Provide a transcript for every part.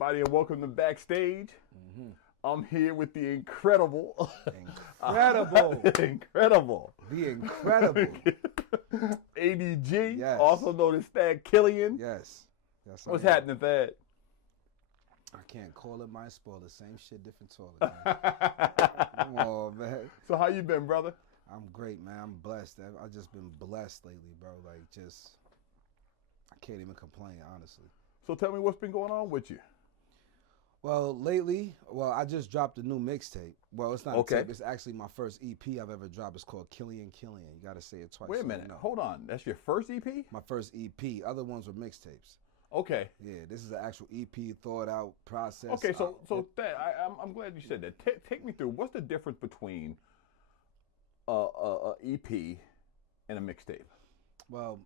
everybody, and welcome to Backstage. I'm here with the incredible, incredible, the incredible ADG, Yes. also known as Thad Killian. Yes. What's happening, Thad? I can't call it my spoiler. Same shit, different toilet. Come on, man. So how you been, brother? I'm great, man. I'm blessed. I've just been blessed lately, bro. Like, just, I can't even complain, honestly. So tell me what's been going on with you. Well, lately, I just dropped a new mixtape. Well, it's not Okay. a tape. It's actually my first EP I've ever dropped. It's called Killian. You got to say it twice. Wait a so minute, you know. hold on. That's your first EP? My first EP. Other ones were mixtapes. Okay. Yeah, this is an actual EP, thought out process. Okay, so Thad, I'm glad you said that. Take me through. What's the difference between a EP and a mixtape? Well,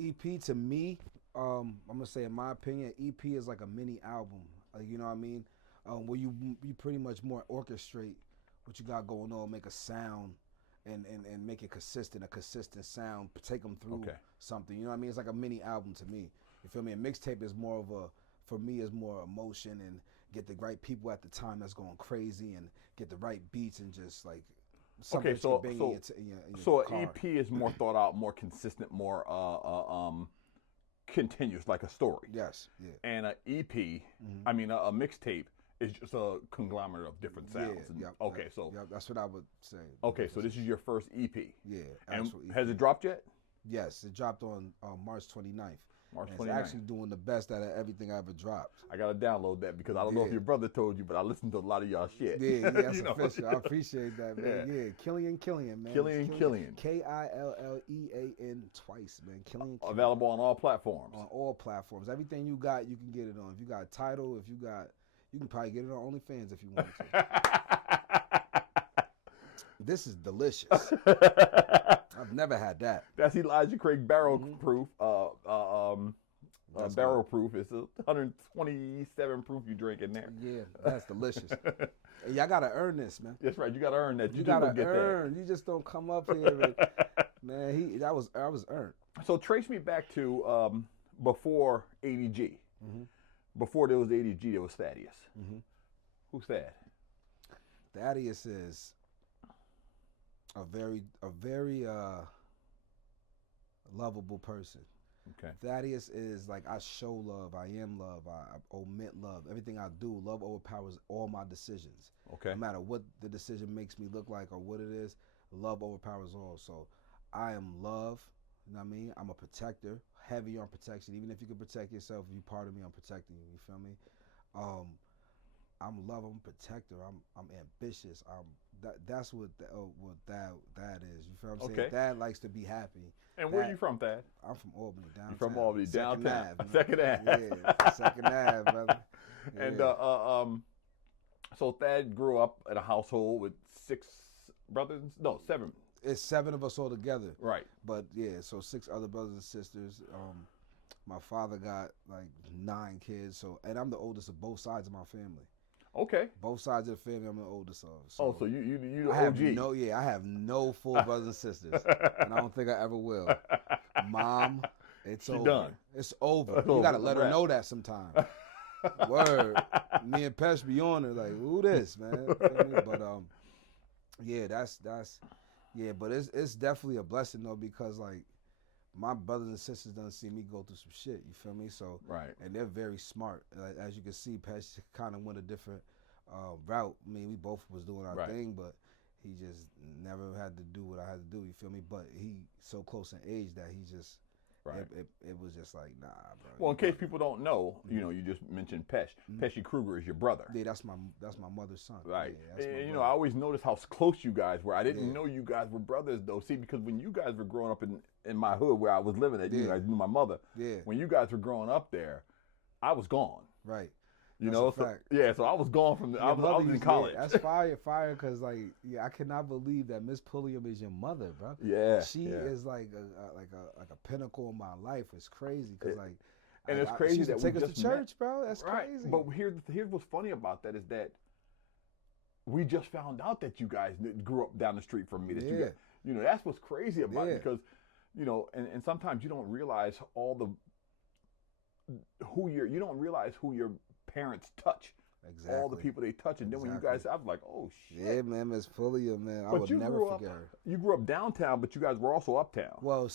EP to me, I'm gonna say in my opinion, EP is like a mini album. You know what I mean? Where you pretty much more orchestrate what you got going on, make a sound, and make it consistent, a consistent sound, take them through something. You know what I mean? It's like a mini album to me. You feel me? A mixtape is more of for me, is more emotion and get the right people at the time that's going crazy and get the right beats and just like. So an EP is more thought out, more consistent, more continuous, like a story. Yes, yeah. And an EP, I mean a mixtape, is just a conglomerate of different sounds. Yeah, that's what I would say. Okay, so this is your first EP. Yeah, and EP. Has it dropped yet? Yes, it dropped on March 29th. March 29th. It's actually doing the best out of everything I ever dropped. I gotta download that because I don't know if your brother told you, but I listened to a lot of y'all shit. Yeah, that's official. I appreciate that, man. Yeah, Killian, man. Killian. Killian twice, man. Killian. Available on all platforms. On all platforms. Everything you got, you can get it on. If you got a title, you can probably get it on OnlyFans if you want to. This is delicious. I've never had that. That's Elijah Craig barrel proof. Barrel proof. It's 127 proof you drink in there. Yeah, that's delicious. Hey, y'all gotta earn this, man. That's right. You gotta earn that. You gotta earn. You just don't come up here, man. I was earned. So trace me back to before ADG. Before there was ADG, there was Thaddeus. Who's Thad? Thaddeus is a very lovable person. Okay. Thaddeus is like, I show love, I am love, I omit love. Everything I do, love overpowers all my decisions. Okay. No matter what the decision makes me look like or what it is, love overpowers all. So I am love, you know what I mean? I'm a protector, heavy on protection. Even if you can protect yourself, if you're part of me, I'm protecting you, you feel me? I'm love, I'm a protector, I'm ambitious. That's what that is. You feel what I'm saying? Okay. Dad likes to be happy. And where are you from, Thad? I'm from Albany, downtown. You're from Albany, downtown. Second Ave. Yeah, Second Ave, brother. Yeah. And so Thad grew up in a household with 6 brothers? No, 7. It's 7 of us all together. Right. But yeah, so 6 other brothers and sisters. My father got like 9 kids. And I'm the oldest of both sides of my family. Okay. Both sides of the family, I'm the oldest of. So you the I OG. I have no full brothers and sisters, and I don't think I ever will. Mom, it's over. Done. It's over. It's You over. gotta let her know that sometime. Word. Me and Pesh be on her like, who this, man? But yeah, that's but it's definitely a blessing though, because like my brothers and sisters done see me go through some shit, you feel me? So right. And they're very smart. As you can see, Pesh kind of went a different route. I mean, we both was doing our thing, but he just never had to do what I had to do, you feel me? But he so close in age that he just, it was just like, nah, bro. Well, in case people don't know, you just mentioned Pesh. Pesci Kruger is your brother. Yeah, that's my mother's son. Right. Yeah, and I always noticed how close you guys were. I didn't know you guys were brothers though. See, because when you guys were growing up in my hood where I was living at, you guys knew my mother. Yeah. When you guys were growing up there, I was gone. Right. So I was gone from I was in college. That's fire, because like, I cannot believe that Miss Pulliam is your mother, bro. Yeah, she is like a pinnacle in my life. It's crazy because like, and it's crazy she that take we us just to church, bro. That's crazy. But here's what's funny about that is that we just found out that you guys grew up down the street from me. That you guys, that's what's crazy about it because, and sometimes you don't realize you don't realize who your parents touch. Exactly. All the people they touch, and then when you guys, I'm like, oh shit. Yeah, man, Miss Fulia, man, I would never forget her. You grew up downtown, but you guys were also uptown. Well,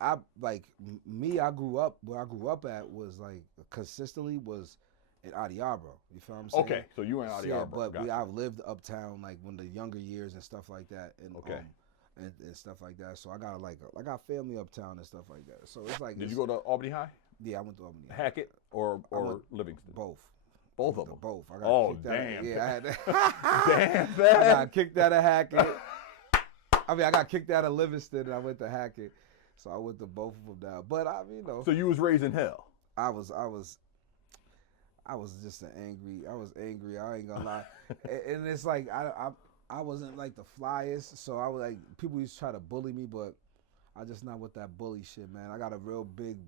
I like me. I grew up where I grew up at was like consistently was in Adiabro. You feel what I'm saying? Okay, so you were in Adiabro. Yeah, but I've lived uptown like when the younger years and stuff like that, and and stuff like that. So I got family uptown and stuff like that. So it's like. Did you go to Albany High? Yeah, I went to Albany. Hackett or Livingston? Both. Both of them. Both. I got kicked damn. Yeah, I had to. Damn. I got kicked out of Hackett. I got kicked out of Livingston and I went to Hackett. So I went to both of them now. But So you was raised in hell. I was just angry. I was angry. I ain't gonna lie. And it's like I wasn't like the flyest. So I was like, people used to try to bully me, but I just not with that bully shit, man. I got a real big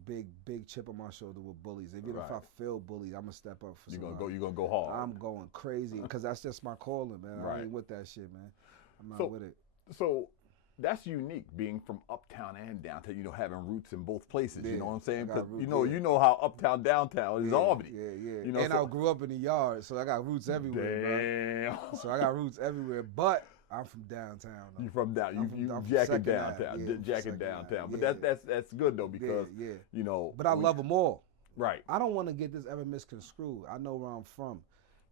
chip on my shoulder with bullies. Even if I feel bullied, I'm gonna step up for somebody. You're gonna go hard. I'm going crazy because that's just my calling, man. I ain't with that shit, man. I'm not with it. So that's unique, being from uptown and downtown. Having roots in both places. Yeah, you know what I'm saying? Because you know how uptown downtown is Albany. Yeah. And I grew up in the yard, so I got roots everywhere. Damn. Bro. So I got roots everywhere, but. I'm from downtown. Though. You from down? You jacking downtown, jacking downtown. But that's good though because But I love them all. Right. I don't want to get this ever misconstrued. I know where I'm from,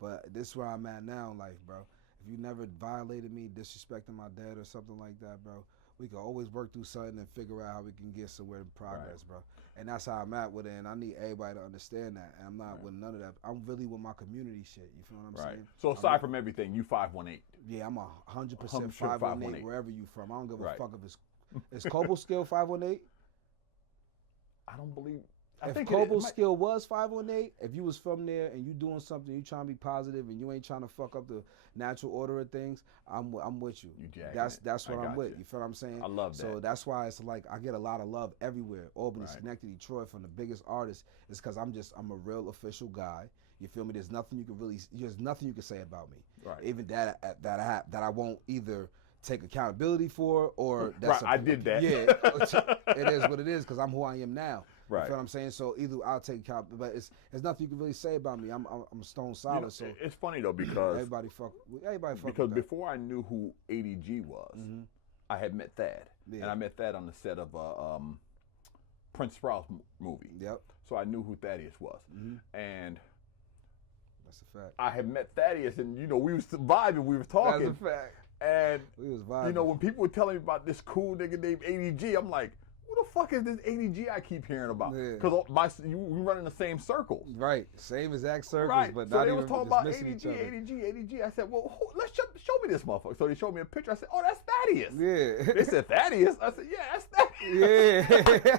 but this is where I'm at now in life, bro. If you never violated me, disrespecting my dad or something like that, bro, we can always work through something and figure out how we can get somewhere in progress, bro. And that's how I'm at with it, and I need everybody to understand that. And I'm not with none of that. I'm really with my community shit. You feel what I'm saying? So aside from everything, you 518. Yeah, I'm 100% 518 wherever you from. I don't give a fuck if it's Coble Skill 518. I don't believe. If Coble Skill was 518, if you was from there and you doing something, you trying to be positive and you ain't trying to fuck up the natural order of things, I'm with you. That's what I'm with. You feel what I'm saying? I love that. So that's why it's like I get a lot of love everywhere. Albany, Schenectady, Detroit, from the biggest artists. It's because I'm a real official guy. You feel me? There's nothing you can say about me. Right. Even that I won't either take accountability for or that's I did that. Yeah, it is what it is because I'm who I am now. Right. You feel what I'm saying? So either I'll take account, but there's nothing you can really say about me. I'm stone solid. So it's funny though because everybody fuck. Because before I knew who ADG was, I had met Thad, and I met Thad on the set of Prince Sprouse movie. Yep. So I knew who Thaddeus was, and that's a fact. I had met Thaddeus, and we was vibing, we were talking. That's a fact. And we was vibing. When people were telling me about this cool nigga named ADG, I'm like, who the fuck is this ADG I keep hearing about? Because we run in the same circles. Right, same exact circles, right. but so not they even was talking about ADG. I said, well, let's show me this motherfucker. So they showed me a picture. I said, oh, that's Thaddeus. Yeah. They said Thaddeus. I said, yeah, that's Thaddeus. Yeah.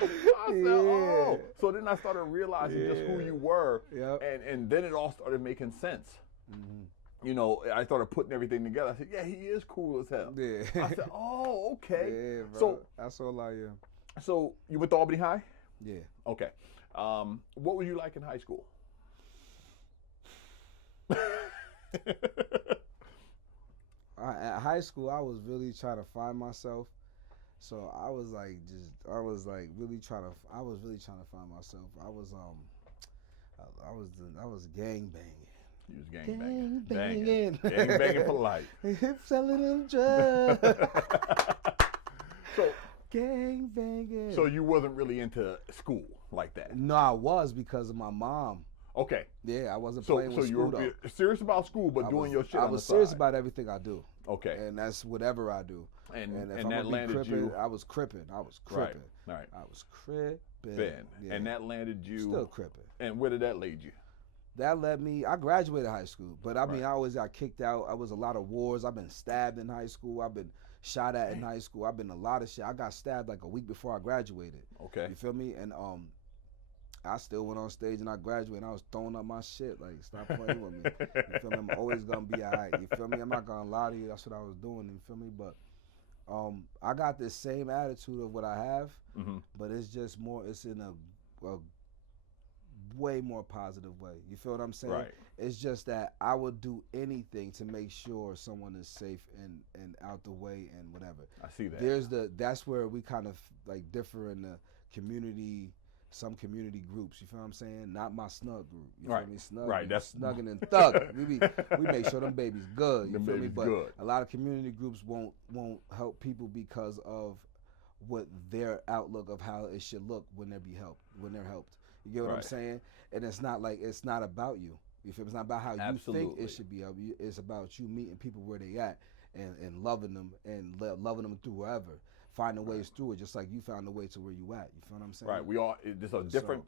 I said, oh. So then I started realizing just who you were, and then it all started making sense. I started putting everything together. I said, yeah, he is cool as hell. Yeah. I said, oh, okay. Yeah, bro. So that's all I am. So you went to Albany High? Yeah. Okay. What were you like in high school? At high school, I was really trying to find myself. So I was really trying to find myself. I was gang banging. You was gang banging. Gang banging for life. Selling them drugs. So gang banging. So you wasn't really into school like that? No, I was because of my mom. Okay. Yeah, I wasn't playing with school. So you were serious about school, but doing your shit on the side. I was serious about everything I do. Okay. And that's whatever I do. And if that landed you. I was cripping. Right. I was cripping. Yeah. And that landed you. Still cripping. And where did that lead you? That led me. I graduated high school, but I mean, I always got kicked out. I was a lot of wars. I've been stabbed in high school. I've been shot at in high school. I've been a lot of shit. I got stabbed like a week before I graduated. Okay. You feel me? And I still went on stage and I graduated. And I was throwing up my shit. Like, stop playing with me. You feel me? I'm always gonna be alright. You feel me? I'm not gonna lie to you. That's what I was doing. You feel me? But I got this same attitude of what I have, but it's just more. It's in a way more positive way. You feel what I'm saying? Right. It's just that I would do anything to make sure someone is safe and out the way and whatever. I see that. That's where we kind of like differ in the community some community groups. You feel what I'm saying? Not my snug group. You right. feel me? Snug. Right. That's snugging and thugging. we make sure them babies good. You feel me? But good. a lot of community groups won't help people because of what their outlook of how it should look when they're helped. You get what I'm saying? And it's not about you. You feel me? It's not about how you think it should be. It's about you meeting people where they at and loving them and loving them through wherever. Finding ways through it, just like you found a way to where you at. You feel what I'm saying? Right. There's a different.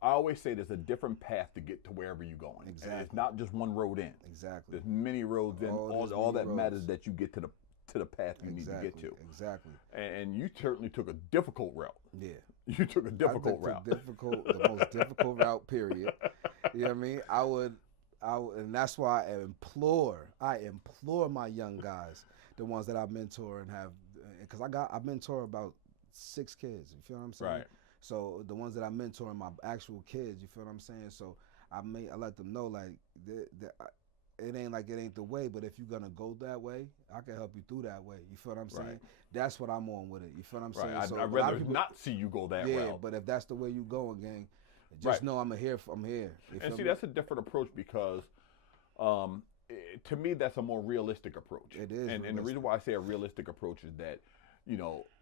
I always say there's a different path to get to wherever you're going. Exactly. And it's not just one road in. Exactly. There's many roads in. All that matters that you get to the path you need to get to. Exactly. And you certainly took a difficult route. Yeah. You took a difficult route. The most difficult route. Period. You know what I mean? I would, and that's why I implore my young guys, the ones that I mentor and have. Because I mentor about 6 kids. You feel what I'm saying? Right. So the ones that I mentor are my actual kids. You feel what I'm saying? So I let them know like it ain't the way, but if you're gonna go that way, I can help you through that way. You feel what I'm saying? Right. That's what I'm on with it. You feel what I'm saying? So I'd rather not see you go that route. Yeah, but if that's the way you going, gang, just know I'm here. And see, that's a different approach because. To me, that's a more realistic approach. It is. And the reason why I say a realistic approach is that,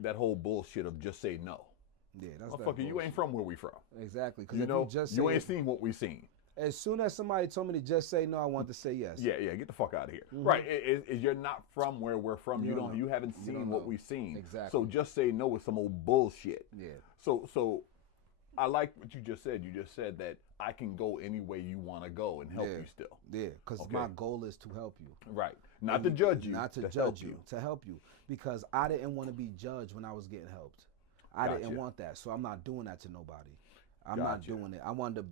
that whole bullshit of just say no. Yeah, that's motherfucker, you ain't from where we from. Exactly. You ain't seen what we seen. As soon as somebody told me to just say no, I want to say yes. Yeah, get the fuck out of here. Mm-hmm. Right. You're not from where we're from. You haven't seen what we've seen. Exactly. So just say no with some old bullshit. Yeah. So I like what you just said. You just said that I can go any way you want to go and help you still. Yeah, because my goal is to help you. Right. Not to judge you. Not to judge you. To help you. Because I didn't want to be judged when I was getting helped. I didn't want that. So I'm not doing that to nobody. I'm not doing it. I wanted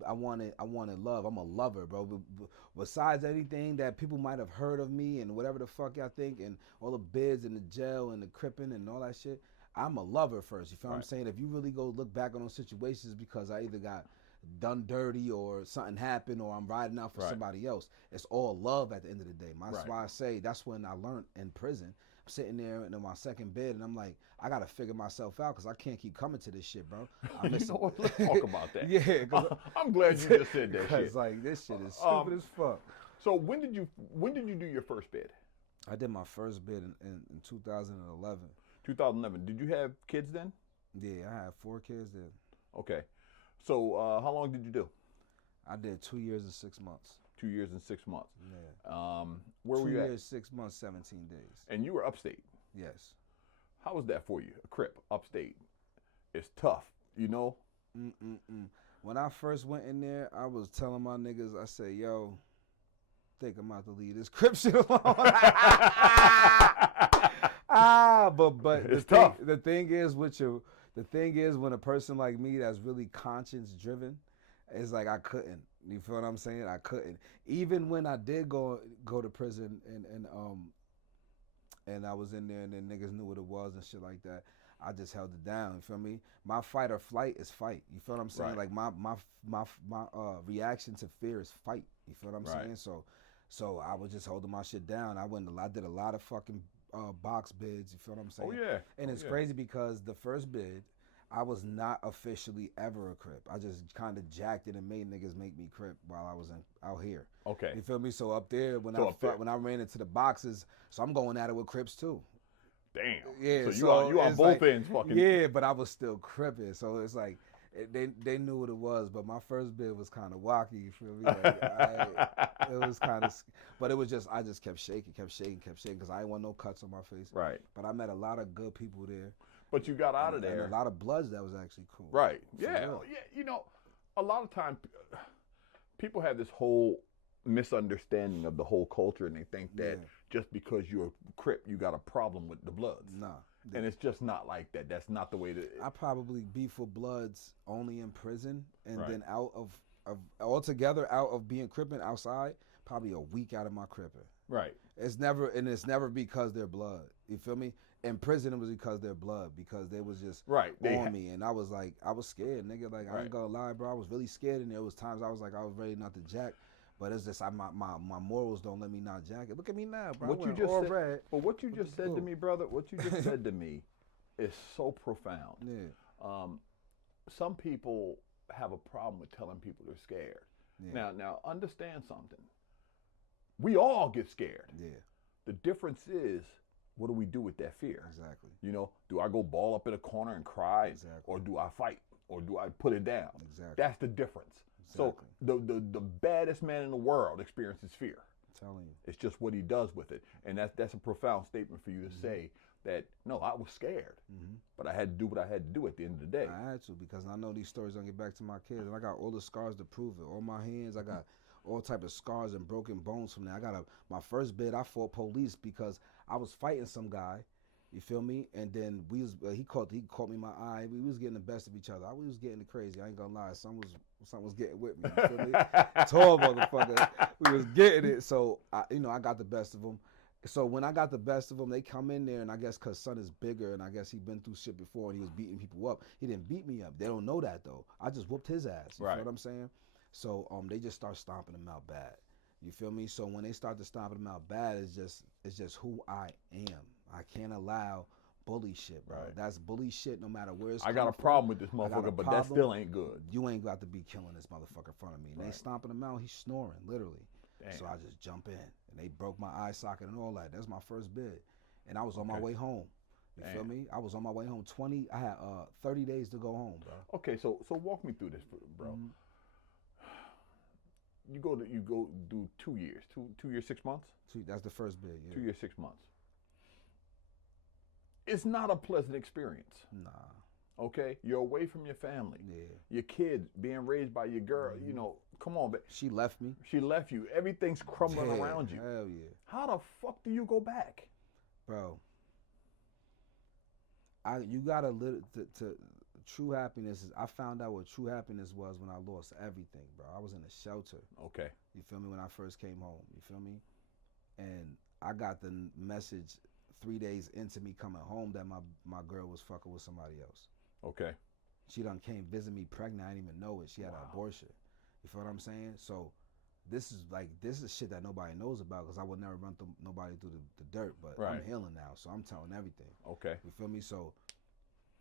love. I'm a lover, bro. Besides anything that people might have heard of me and whatever the fuck I think and all the bids and the jail and the cripping and all that shit, I'm a lover first. You feel what I'm saying? If you really go look back on those situations because I either got done dirty or something happened or I'm riding out for somebody else, it's all love at the end of the day. That's why I say that's when I learned in prison. I'm sitting there in my second bed and I'm like, I got to figure myself out because I can't keep coming to this shit, bro. Let's talk about that. Yeah. I'm glad you just said that shit. Because like this shit is stupid as fuck. So when did you do your first bid? I did my first bid in 2011. 2011. Did you have kids then? Yeah, I had 4 kids then. Okay. So how long did you do? I did 2 years and 6 months. 2 years and 6 months. Yeah. Where were you at? 2 years, 6 months, 17 days. And you were upstate? Yes. How was that for you? A Crip, upstate. It's tough, you know? When I first went in there, I was telling my niggas, I said, yo, think I'm about to leave this Crip shit alone. But it's tough. The thing is when a person like me that's really conscience driven, it's like I couldn't. You feel what I'm saying? I couldn't. Even when I did go to prison and I was in there and then niggas knew what it was and shit like that, I just held it down. You feel me? My fight or flight is fight. You feel what I'm saying? Right. Like my reaction to fear is fight. You feel what I'm saying? So I was just holding my shit down. I did a lot of fucking box bids. You feel what I'm saying? Oh yeah. And it's crazy because the first bid, I was not officially ever a Crip. I just kind of jacked it and made niggas make me Crip while I was out here. Okay. You feel me? So up there when I ran into the boxes, so I'm going at it with Crips too. Damn. Yeah. So you on both ends fucking. Yeah, but I was still Cripping. So it's like they knew what it was, but my first bid was kind of wacky. You feel me? Like, it was kind of, but it was just I just kept shaking because I didn't want no cuts on my face. Right. But I met a lot of good people there. But you got out of there. And a lot of bloods that was actually cool. Right. Yeah. You know, a lot of time people have this whole misunderstanding of the whole culture and they think that just because you're a Crip, you got a problem with the Bloods. Nah. And it's just not like that. That's not the way to. I probably beef with Bloods only in prison and then out of altogether out of being Crippin' outside, probably a week out of my Crippin'. Right. It's never because they're blood. You feel me? In prison, it was because they're blood, because they was just on me. And I was like, I was scared, nigga. Like, I ain't gonna lie, bro. I was really scared. And there was times I was like, I was ready not to jack. But it's just my morals don't let me not jack it. Look at me now, bro. What you just said to me, brother, what you just said to me is so profound. Yeah. some people have a problem with telling people they're scared. Yeah. Now understand something. We all get scared. Yeah. The difference is, what do we do with that fear? Exactly. You know, do I go ball up in a corner and cry, exactly, or do I fight, or do I put it down? Exactly. That's the difference. Exactly. So the baddest man in the world experiences fear. I'm telling you, it's just what he does with it, and that's a profound statement for you to say. That no, I was scared, but I had to do what I had to do at the end of the day. I had to, because I know these stories don't get back to my kids, and I got all the scars to prove it. On my hands, I got all type of scars and broken bones from that. I got my first bid, I fought police because I was fighting some guy, you feel me? And then he caught me in my eye. We was getting the best of each other. We was getting crazy. I ain't gonna lie, something was getting with me. You feel me? Tall motherfucker. We was getting it. So I got the best of them. So when I got the best of them, they come in there, and I guess because son is bigger, and I guess he'd been through shit before, and he was beating people up. He didn't beat me up. They don't know that, though. I just whooped his ass. You feel what I'm saying? So they just start stomping him out bad. You feel me? So when they start to stomping him out bad, it's just who I am. I can't allow bully shit, bro. Right. That's bully shit no matter where it's I got a problem with this motherfucker, but that still ain't good. You ain't got to be killing this motherfucker in front of me. And they stomping him out, he's snoring, literally. Damn. So I just jump in, and they broke my eye socket and all that. That's my first bid, and I was on my way home. You feel me? I was on my way home. I had 30 days to go home, bro. Okay, so walk me through this, bro. You go do 2 years, 2 years 6 months. That's the first bid. Yeah. 2 years 6 months. It's not a pleasant experience. Nah. Okay, you're away from your family. Yeah. Your kids being raised by your girl. You know, come on, but she left me. She left you. Everything's crumbling around you. Hell yeah. How the fuck do you go back, bro? You gotta live to true happiness. I found out what true happiness was when I lost everything, bro. I was in a shelter. Okay. You feel me? When I first came home. You feel me? And I got the message 3 days into me coming home that my girl was fucking with somebody else. Okay. She done came visit me pregnant. I didn't even know it. She had an abortion. You feel what I'm saying? So this is shit that nobody knows about, because I would never run nobody through the dirt. But I'm healing now, so I'm telling everything. Okay. You feel me? So,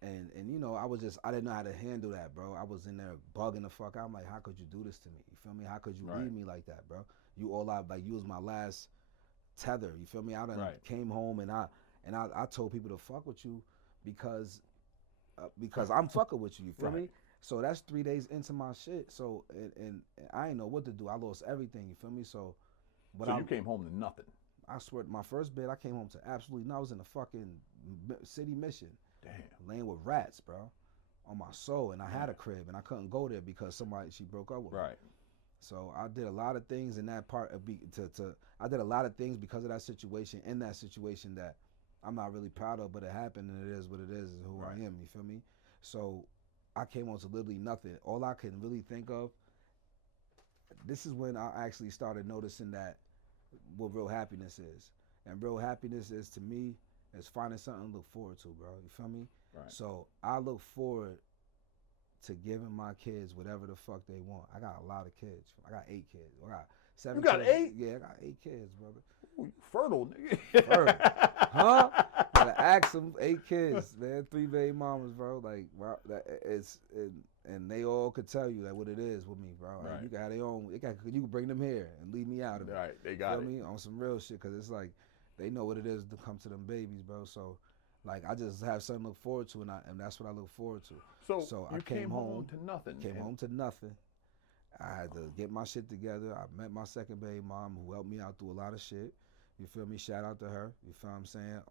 and you know, I didn't know how to handle that, bro. I was in there bugging the fuck out. I'm like, how could you do this to me? You feel me? How could you leave me like that, bro? You all out, like you was my last tether. You feel me? I done came home and I told people to fuck with you because I'm fucking with you. You feel me? So that's 3 days into my shit. So and I didn't know what to do. I lost everything. You feel me? So you came home to nothing. I swear, my first bid, I came home to absolutely nothing. I was in a fucking city mission. Damn. Laying with rats, bro, on my soul. And I had a crib, and I couldn't go there because she broke up with me. So I did a lot of things in that part I did a lot of things because of that situation, in that situation, that I'm not really proud of, but it happened, and it is what it is who I am. You feel me? So I came home to literally nothing. All I can really think of, this is when I actually started noticing that what real happiness is. And real happiness is, to me, is finding something to look forward to, bro. You feel me? So I look forward to giving my kids whatever the fuck they want. I got a lot of kids. I got 8 kids. I got 7 kids. You got 8? Yeah, I got 8 kids, brother. Ooh, you fertile, nigga. Fertile. Huh? Gotta ask them. 8 kids, man. 3 baby mamas, bro. Like, and they all could tell you that what it is with me, bro. Like, you got their own. You can bring them here and leave me out of it. Right, they got it. Me on some real shit, because it's like they know what it is to come to them babies, bro. So, like, I just have something to look forward to, and that's what I look forward to. So I came home to nothing. Home to nothing. I had to get my shit together. I met my second baby mom, who helped me out through a lot of shit. You feel me? Shout out to her. You feel what I'm saying?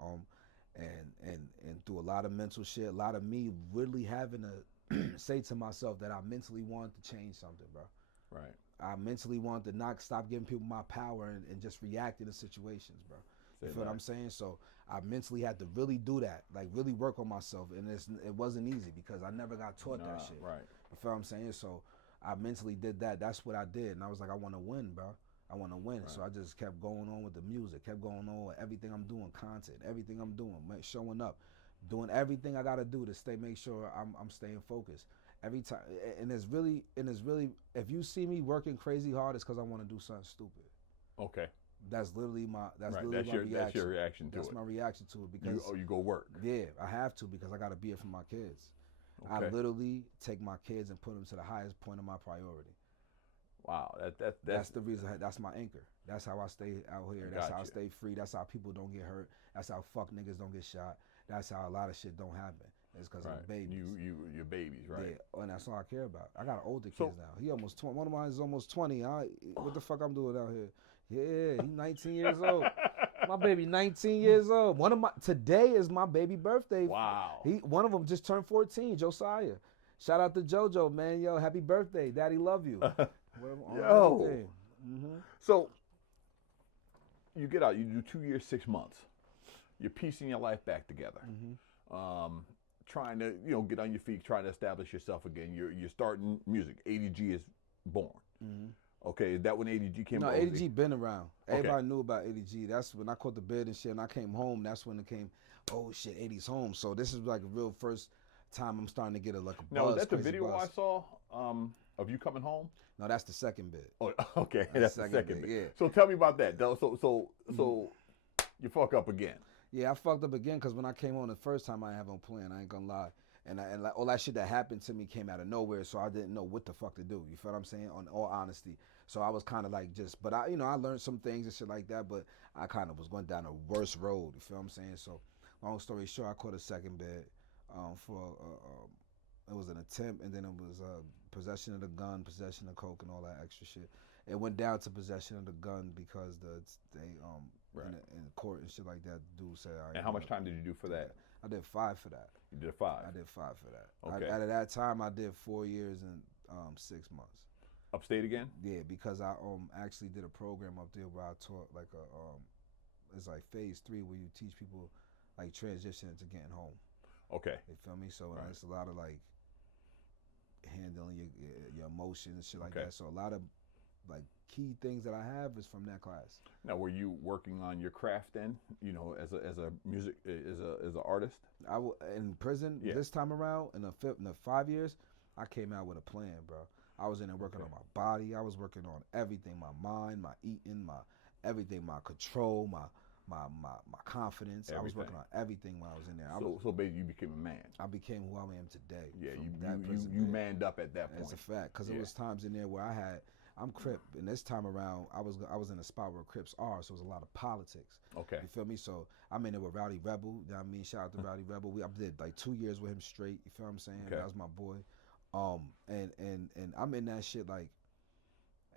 And through a lot of mental shit, a lot of me really having to say to myself that I mentally wanted to change something, bro. Right. I mentally wanted to not stop giving people my power and just reacting to situations, bro. You feel what I'm saying? So I mentally had to really do that, like really work on myself, and it wasn't easy because I never got taught that shit. Right. You feel what I'm saying? So I mentally did that. That's what I did, and I was like, I want to win, bro. I want to win. So I just kept going on with the music, kept going on with everything I'm doing, content, everything I'm doing, showing up, doing everything I got to do to make sure I'm staying focused. Every time, and it's really, if you see me working crazy hard, it's because I want to do something stupid. Okay. That's literally my reaction. That's your reaction to it. That's my reaction to it, because you go work. Yeah, I have to, because I got to be it for my kids. Okay. I literally take my kids and put them to the highest point of my priority. Wow, that's the reason. That's my anchor. That's how I stay out here. That's how I stay free. That's how people don't get hurt. That's how fuck niggas don't get shot. That's how a lot of shit don't happen. It's because of the babies. Your babies, right? Yeah, and that's all I care about. I got older kids now. He almost 20. One of mine is almost 20. What the fuck I'm doing out here? Yeah, he's 19 years old. My baby 19 years old. Today is my baby birthday. Wow. One of them just turned 14, Josiah. Shout out to JoJo, man. Yo, happy birthday. Daddy love you. Yo. So you get out, you do 2 years, 6 months. You're piecing your life back together. Trying to, get on your feet, trying to establish yourself again. You're starting music. ADG is born. Okay, is that when ADG came out? No, ADG been around. Everybody knew about ADG. That's when I caught the bed and shit, and I came home. That's when it came, oh shit, 80's home. So this is like a real first time I'm starting to get a buzz. Now, is that the video I saw of you coming home? No, that's the second bit. Oh, okay, that's the second bit. Yeah. So tell me about that. So you fuck up again. Yeah, I fucked up again because when I came home the first time, I didn't have no plan. I ain't gonna lie. And all that shit that happened to me came out of nowhere, so I didn't know what the fuck to do. You feel what I'm saying? On all honesty. So I was kind of like but I learned some things and shit like that, but I kind of was going down a worse road. You feel what I'm saying? So long story short, I caught a second bed for it was an attempt, and then it was possession of the gun, possession of coke, and all that extra shit. It went down to possession of the gun because in court and shit like that, dude said. And how much time did you do for that? I did 5 for that. You did 5? I did 5 for that. Okay. At that time, I did 4 years and 6 months. Upstate again? Yeah, because I actually did a program up there where I taught like it's like phase 3 where you teach people like transitioning to getting home. Okay. You feel me? So it's a lot of like handling your emotions and shit like that. So a lot of like key things that I have is from that class. Now, were you working on your craft then? As a music as an artist? In prison this time around in the 5 years, I came out with a plan, bro. I was in there working on my body. I was working on everything: my mind, my eating, my everything, my control, my confidence. Everything. I was working on everything when I was in there. So basically, you became a man. I became who I am today. Yeah, you manned up at that point. It's a fact, because there was times in there where I'm Crip, and this time around I was in a spot where Crips are, so it was a lot of politics. Okay. You feel me? So I'm in there with Rowdy Rebel. You know what I mean? Shout out to Rowdy Rebel. I did like 2 years with him straight. You feel what I'm saying? Okay. That was my boy. And I'm in that shit like,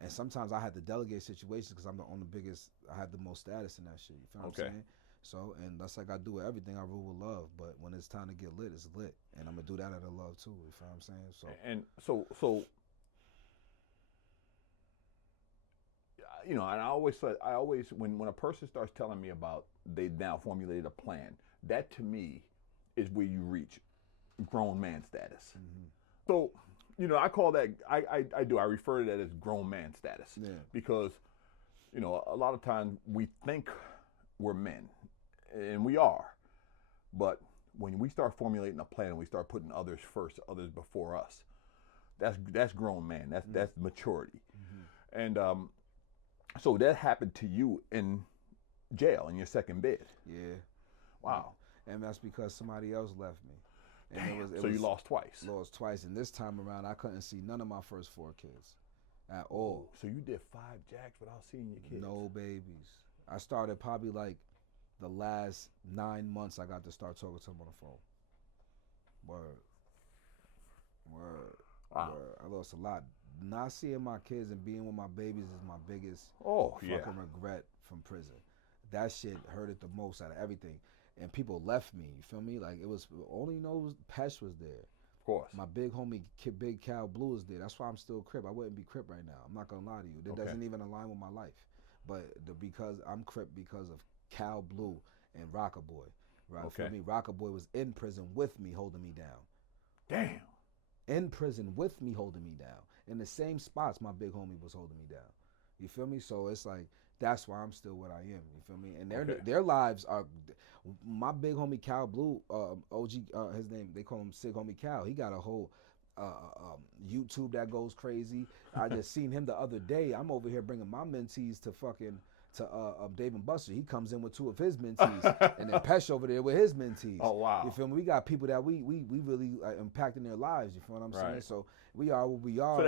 and sometimes I had to delegate situations because I'm I had the most status in that shit. You feel what I'm saying? So, and that's like I do with everything. I rule with love, but when it's time to get lit, it's lit, and I'm gonna do that out of love too. You feel what I'm saying? So, and so. And I always when a person starts telling me about they now formulated a plan, that to me is where you reach grown man status. So, I call that, I refer to that as grown man status. Yeah. Because, a lot of times we think we're men, and we are. But when we start formulating a plan and we start putting others first, others before us, that's grown man. That's maturity. And so that happened to you in jail, in your second bid. Yeah. Wow. And that's because somebody else left me. And so you lost twice. Lost twice, and this time around I couldn't see none of my first 4 kids at all. So you did 5 jacks without seeing your kids? No babies. I started probably like the last 9 months I got to start talking to them on the phone. Word. Wow. Word. I lost a lot. Not seeing my kids and being with my babies is my biggest fucking regret from prison. That shit hurted the most out of everything. And people left me, you feel me? Like, it was, only Pesh was there. Of course. My big homie, Big Cal Blue is there. That's why I'm still Crip. I wouldn't be Crip right now. I'm not gonna lie to you. That doesn't even align with my life. But because I'm Crip because of Cal Blue and Rocker Boy. Right? Okay. Feel me? Rocker Boy was in prison with me, holding me down. Damn. In prison with me, holding me down. In the same spots my big homie was holding me down. You feel me? So it's like, that's why I'm still what I am. You feel me? And their lives are, my big homie Cal Blue, OG, his name, they call him Sig Homie Cal. He got a whole YouTube that goes crazy. I just seen him the other day. I'm over here bringing my mentees to fucking to Dave and Buster. He comes in with 2 of his mentees, and then Pesh over there with his mentees. Oh wow! You feel me? We got people that we really impacting their lives. You feel what I'm saying? So we are what we are. So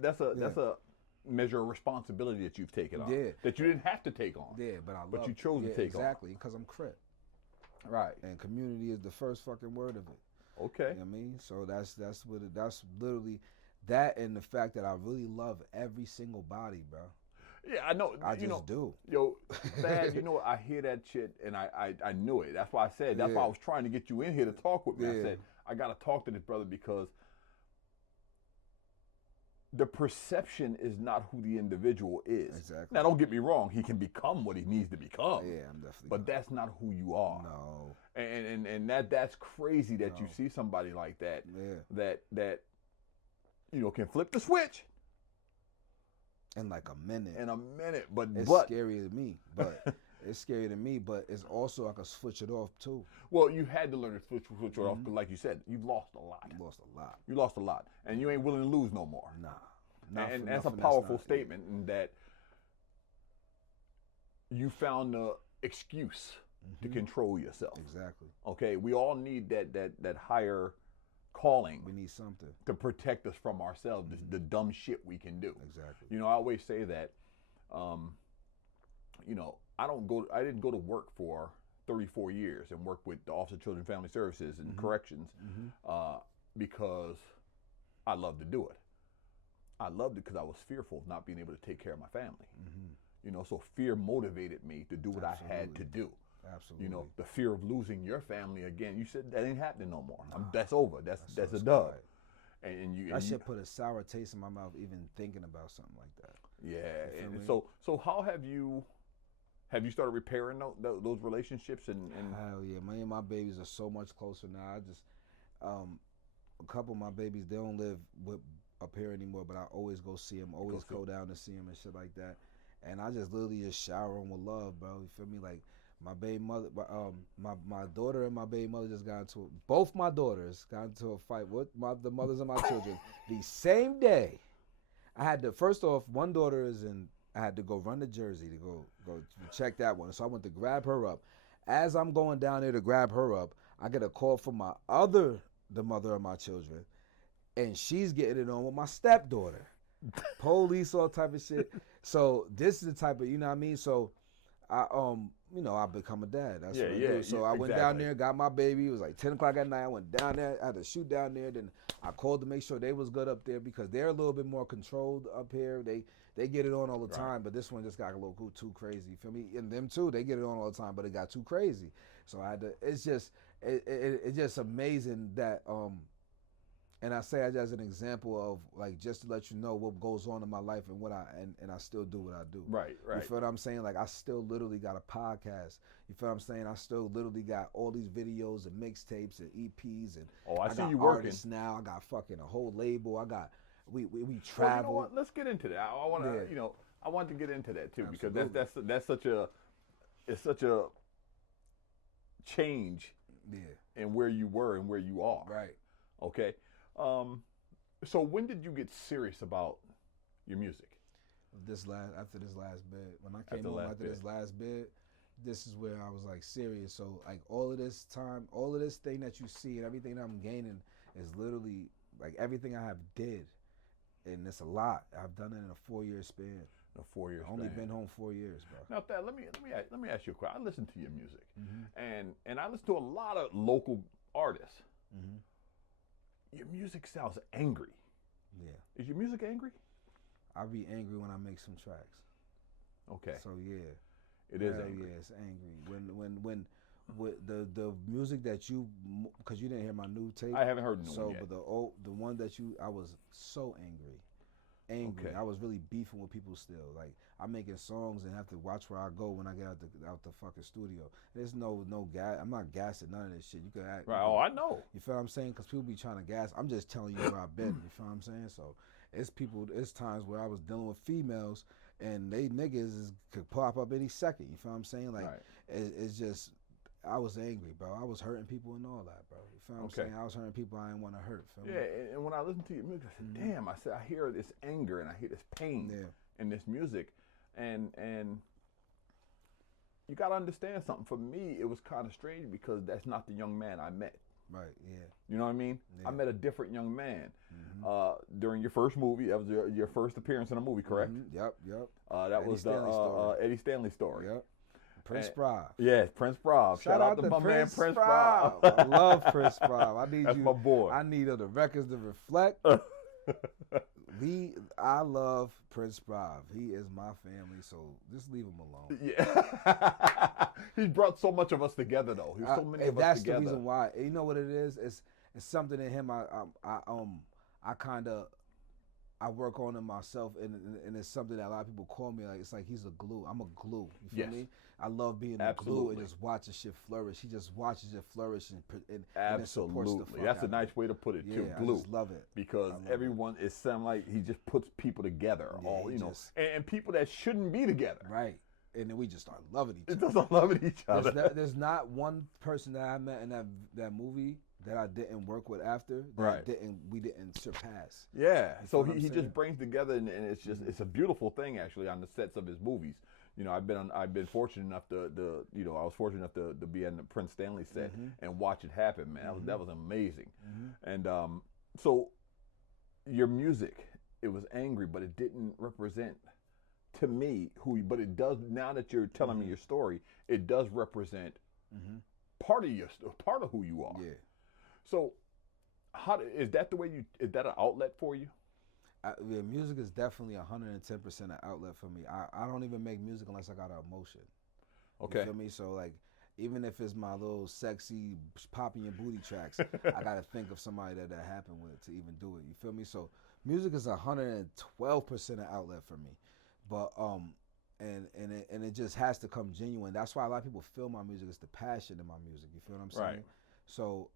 that's a measure of responsibility that you've taken on. Yeah. That you didn't have to take on. Yeah, but you chose to take on. Exactly, because I'm Crip. Right. And community is the first fucking word of it. Okay. You know what I mean? So that's literally that, and the fact that I really love every single body, bro. Yeah, I know. I just do. Yo, Thad, you know what? I hear that shit, and I knew it. That's why I said. That's why I was trying to get you in here to talk with me. I said I got to talk to this brother because the perception is not who the individual is. Exactly. Now, don't get me wrong. He can become what he needs to become. Yeah, I'm definitely. But that's not who you are. No. And that's crazy that you see somebody like that. Yeah. That can flip the switch. In like a minute. But it's scary to me. But it's scary to me, but it's also I can switch it off too. Well, you had to learn to switch it off because, like you said, you've lost a lot. You lost a lot, and you ain't willing to lose no more. Nah. And that's a powerful statement in that you found the excuse to control yourself. Exactly. Okay, we all need that higher calling. We need something to protect us from ourselves, the dumb shit we can do. Exactly. I always say that. I didn't go to work for 34 years and work with the Office of Children and Family Services and Corrections because I loved to do it. I loved it because I was fearful of not being able to take care of my family. So fear motivated me to do what I had to do. Absolutely. The fear of losing your family again. You said that ain't happening no more. That's over. That's a dub. That shit put a sour taste in my mouth even thinking about something like that. Yeah. And so how have you started repairing those relationships and hell yeah, me and my babies are so much closer now. I just a couple of my babies, they don't live up here anymore, but I always go see them, always go down to see them and shit like that. And I just literally just shower them with love, bro. You feel me? Like my baby mother, my daughter and my baby mother just got into both my daughters got into a fight with the mothers of my children the same day. I had to, first off, one daughter is in, I had to go run to Jersey to go check that one. So I went to grab her up. As I'm going down there to grab her up, I get a call from the mother of my children, and she's getting it on with my stepdaughter. Police, all type of shit. So this is the type of, you know what I mean? So I become a dad. That's what I do. So I went down there, got my baby. It was like 10 o'clock at night. I went down there. I had to shoot down there. Then I called to make sure they was good up there because they're a little bit more controlled up here. They get it on all the time, but this one just got a little too crazy. You feel me? And them too, they get it on all the time, but it got too crazy. So I had to. It's just amazing that and I say that as an example of like just to let you know what goes on in my life and what and I still do what I do. Right. You feel what I'm saying? Like I still literally got a podcast. You feel what I'm saying? I still literally got all these videos and mixtapes and EPs and I see you working artists now. I got fucking a whole label. I got we travel. Well, you know what? Let's get into that. I want to I want to get into that too. Absolutely. Because that's such a change in where you were and where you are. Right. Okay. So when did you get serious about your music? After this last bid. When I came home after this last bid, this is where I was like serious. So like all of this time, all of this thing that you see and everything that I'm gaining is literally like everything I have did. And it's a lot. I've done it in a 4-year span. A 4-year span. I've only been home 4 years, bro. Now, Thad, let me ask you a question. I listen to your music, and I listen to a lot of local artists. Your music sounds angry. Yeah. Is your music angry? I be angry when I make some tracks. Okay. So yeah. It is angry. Yeah, it's angry. When the music that you, because you didn't hear my new tape. I haven't heard the new one yet. But the one that I was so angry. Okay. I was really beefing with people still. Like I'm making songs and have to watch where I go when I get out the fucking studio. There's no gas. I'm not gassing none of this shit. You could act. Right. I know. You feel what I'm saying? Because people be trying to gas. I'm just telling you where I've been. You feel what I'm saying? So it's times where I was dealing with females and they niggas could pop up any second. You feel what I'm saying? Like it's just. I was angry, bro. I was hurting people and all that, bro. You feel what I'm saying? I was hurting people I didn't want to hurt. Feel me? And when I listened to your music, I said, damn, I hear this anger and I hear this pain in this music. And you got to understand something. For me, it was kind of strange because that's not the young man I met. Right, yeah. You know what I mean? Yeah. I met a different young man during your first movie. That was your first appearance in a movie, correct? Yep. That Eddie was Stanley the story. Eddie Stanley story. Yep. Prince Prob. Yeah, Prince Prob. Shout out to my man Prince Prob. I love Prince Prob. I need That's my boy. I need the records to reflect. I love Prince Prob. He is my family, so just leave him alone. Yeah. He brought so much of us together, though. He was so many of us that's together. That's the reason why. You know what it is? It's something in him. I kind of work on it myself, and it's something that a lot of people call me like. It's like he's a glue. I'm a glue. You feel me? I love being a glue and just watching shit flourish. He just watches it flourish and absolutely. That's a nice way to put it too. Glue. I just love it because everyone it sounds like he just puts people together. Yeah, all and people that shouldn't be together. Right. And then we just start loving each other. Just start loving each other. There's not one person that I met in that movie that I didn't work with after. We didn't surpass. Yeah. So he just brings together, and it's just it's a beautiful thing actually on the sets of his movies. I've been fortunate enough to I was fortunate enough to be on the Prince Stanley set and watch it happen, man. That was amazing. And so your music, it was angry, but it didn't represent to me but it does now that you're telling me your story, it does represent part of who you are. Yeah. So is that an outlet for you? Music is definitely 110% an outlet for me. I don't even make music unless I got an emotion. Okay. You feel me? So like, even if it's my little sexy popping your booty tracks, I gotta think of somebody that happened with to even do it. You feel me? So music is 112% an outlet for me. But and it just has to come genuine. That's why a lot of people feel my music. It's the passion in my music. You feel what I'm saying? Right. So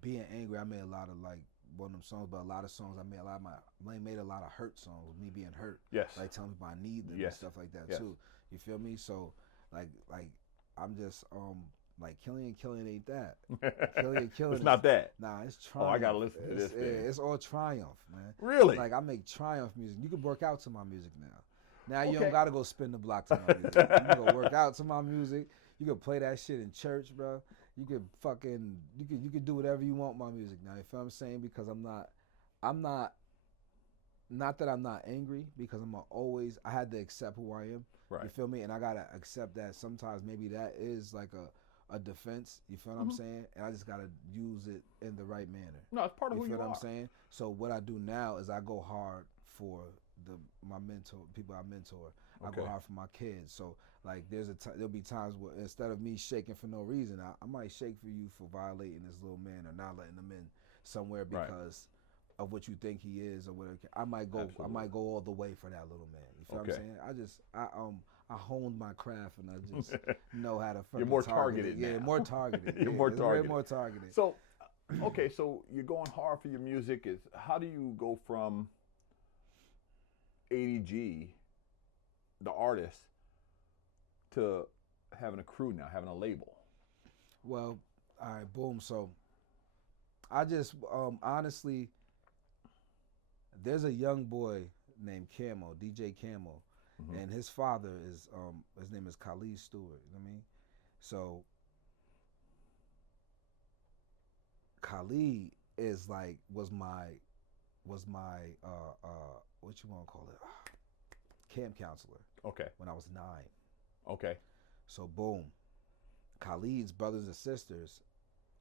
being angry, I made a lot of like one of them songs, but a lot of songs I made a lot of hurt songs with me being hurt. Yes. Like telling people I need them and stuff like that too. You feel me? So like I'm just like Killian ain't that. Killian it's not that. Nah, it's triumph. Oh, I gotta listen to this. It's all triumph, man. Really? Like I make triumph music. You can work out to my music now. Now you don't gotta go spin the block to my music. You can go work out to my music. You can play that shit in church, bro. You could you could do whatever you want with my music now. You feel what I'm saying? Because I'm not that I'm not angry, because I had to accept who I am. Right. You feel me? And I gotta accept that sometimes maybe that is like a defense. You feel what I'm saying? And I just gotta use it in the right manner. No, it's part of who you are. You feel what I'm saying? So what I do now is I go hard for my people I mentor. I go hard for my kids. So like there'll be times where instead of me shaking for no reason, I might shake for you for violating this little man or not letting him in somewhere because of what you think he is or whatever. I might go all the way for that little man. You feel what I'm saying? I honed my craft and I just know how to fucking You're more targeted now. Yeah, more targeted. You're more targeted. Way more targeted. So so you're going hard for your music. How do you go from ADG, the artist, to having a crew now, having a label? Well, all right, boom. So I just honestly, there's a young boy named Camo, DJ Camo, and his father is his name is Khalid Stewart. You know what I mean? So Khalid is like was my what you want to call it, camp counselor. Okay. When I was 9. Okay. So boom, Khalid's brothers and sisters,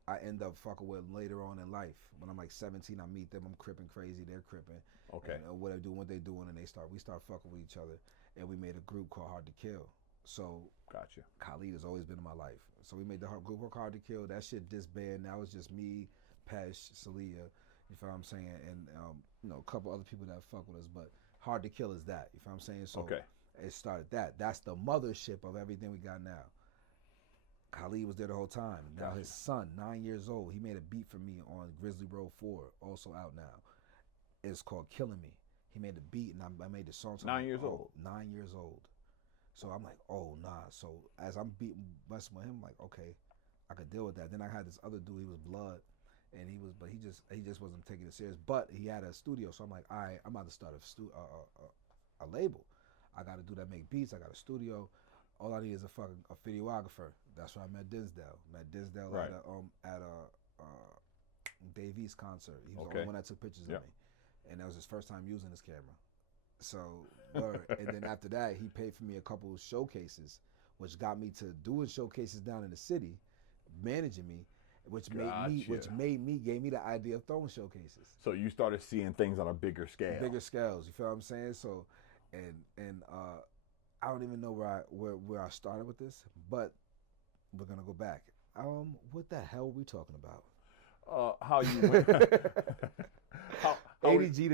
I end up fucking with later on in life. When I'm like 17, I meet them. I'm crippin' crazy. They're crippin'. Okay. And what they're doing, and we start fucking with each other. And we made a group called Hard to Kill. So gotcha. Khalid has always been in my life. So we made the group called Hard to Kill. That shit disbanded. Now it's just me, Pesh, Celia. You feel what I'm saying? And a couple other people that fuck with us. But Hard to Kill is that. You feel what I'm saying? So it started that. That's the mothership of everything we got now. Khalid was there the whole time. Now his son, 9 years old, he made a beat for me on Grizzly Road 4, also out now. It's called Killing Me. He made the beat and I made the song. 9 years old? 9 years old. So I'm like, oh, nah. So as I'm messing with him, I'm like, okay, I could deal with that. Then I had this other dude, he was Blood, and he just wasn't taking it serious. But he had a studio, so I'm like, all right, I'm about to start a label. I got to do that, make beats. I got a studio. all I need is a videographer. That's why I met Dinsdale. Right. At a Dave East concert. He was the Okay. only one that took pictures Yep. of me, and that was his first time using his camera. So, and then after that, he paid for me a couple of showcases, which got me to doing showcases down in the city, managing me, which gave me the idea of throwing showcases. So you started seeing things on a bigger scale. Bigger scales, you feel what I'm saying? So, and I don't even know where I started with this, but we're gonna go back. What the hell are we talking about? How you went? how ADG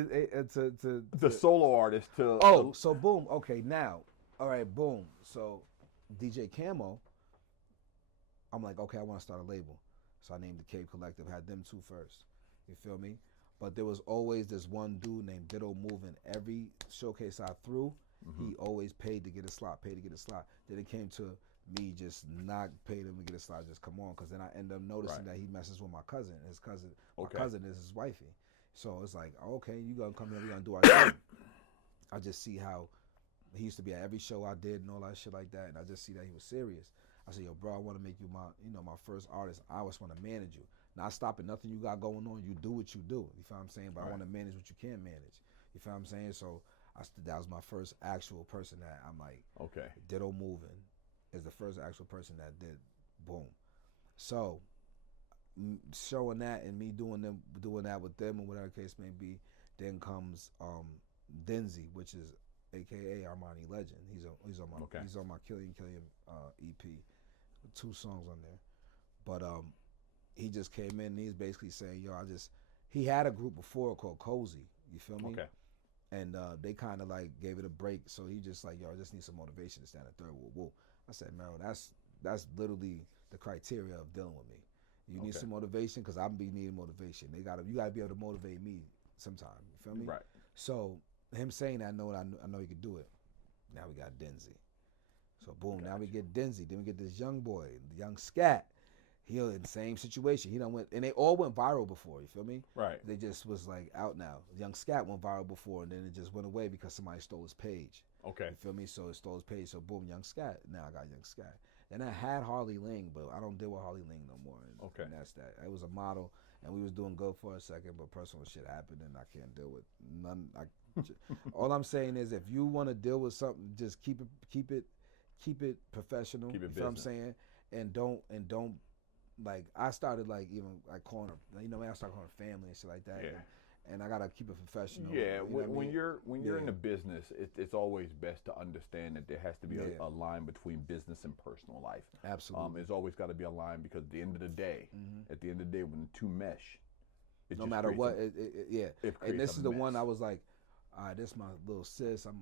to the solo artist to. So boom. Okay, now, all right, boom. So DJ Camo, I'm like, okay, I want to start a label. So I named the Cave Collective, had them two first. You feel me? But there was always this one dude named Ditto Moving. Every showcase I threw, he always paid to get a slot, Then it came to me just not pay them to get a slot, just come on. Because then I end up noticing that he messes with my cousin. My cousin is his wifey. So it's like, okay, you gonna come here, we gonna do our thing. I just see how he used to be at every show I did and all that shit like that, and I just see that he was serious. I said, yo, bro, I want to make you my first artist. I always want to manage you. Not stopping nothing you got going on. You do what you do. You feel what I'm saying? But I want to manage what you can manage. You feel what I'm saying? So that was my first actual person that I'm like, okay, Ditto Moving is the first actual person that did boom. So showing that and me doing that with them and whatever case may be, then comes Denzi, which is AKA Armani Legend. He's on my Killian EP, 2 songs on there. But he just came in and he's basically saying, yo, he had a group before called Cozy. You feel me? Okay. And they kind of like gave it a break. So he just like, yo, I just need some motivation to stand at third. Whoa. I said, man, that's literally the criteria of dealing with me. You need some motivation because I'm be needing motivation. You gotta be able to motivate me sometime. You feel me? Right. So him saying that, I know he could do it. Now we got Denzi. So boom, now we get Denzi. Then we get this young boy, the young Scat. He in the same situation. He done went, and they all went viral before. You feel me? Right. They just was like out now. Young Scat went viral before, and then it just went away because somebody stole his page. Okay. You feel me? So it stole his page. So boom, Young Scat. Now I got Young Scat. And I had Harley Ling, but I don't deal with Harley Ling no more. And that's that. It was a model, and we was doing good for a second, but personal shit happened, and I can't deal with none. All I'm saying is, if you want to deal with something, just keep it professional. Keep it you feel what I'm saying? And don't like, I started like even like calling her, I started calling her family and shit like that. Yeah. And I gotta keep it professional. Yeah, you know when you're in the business, it's always best to understand that there has to be a line between business and personal life. Absolutely. There's always got to be a line because at the end of the day, when the two mesh, no matter what, and this is the one I was like, all right, this is my little sis. I'm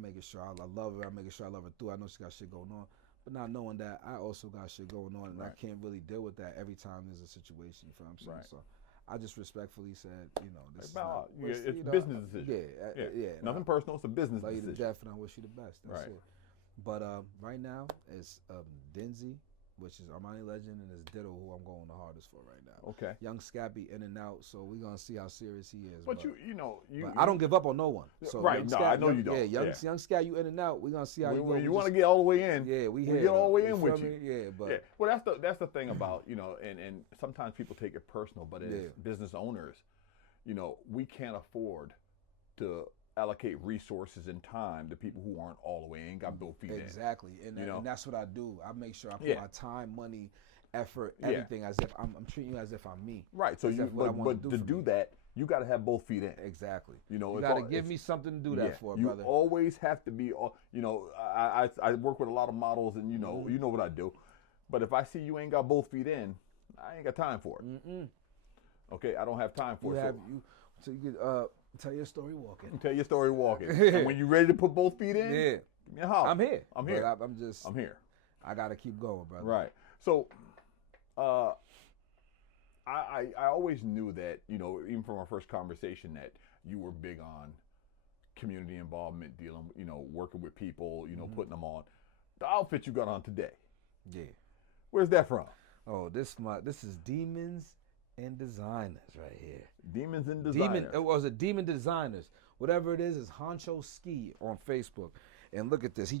making sure I love her. I'm making sure I love her through. I know she got shit going on, but not knowing that I also got shit going on, and I can't really deal with that every time there's a situation. You feel what I'm saying? Right. So I just respectfully said, this about, is not, it's business decision. Yeah. Nothing personal. It's a business love decision. you to death, and I wish you the best. That's it. But right now it's Denzi, which is Armani Legend, and it's Ditto, who I'm going the hardest for right now. Okay. Young Scappy in and out, so we're gonna see how serious he is. But I don't give up on no one. So right? No, I know you don't. Yeah, young Scat, you in and out. We're gonna see how you go. You want to get all the way in? Yeah, we get all the way in with you. Yeah, but well, that's the thing about and sometimes people take it personal, but as business owners, we can't afford to allocate resources and time to people who aren't all the way in, got both feet in. Exactly, and that's what I do. I make sure I put my time, money, effort, everything as if I'm treating you as if I'm me. Right. So but to do that, you got to have both feet in. Exactly. You got to give me something to do that for, brother. You always have to be. I work with a lot of models, and you know what I do. But if I see you ain't got both feet in, I ain't got time for it. Okay, I don't have time for it. So you could tell your story walking. Tell your story walking. And when you're ready to put both feet in, give me a holler. I'm here. I'm here. I'm here. I got to keep going, brother. Right. So, I always knew that, even from our first conversation, that you were big on community involvement, dealing, working with people, putting them on. The outfit you got on today. Yeah. Where's that from? Oh, this is Demons and Designers right here. Demons and Designers. It was a Demon Designers. Whatever it is Honcho Ski on Facebook. And look at this.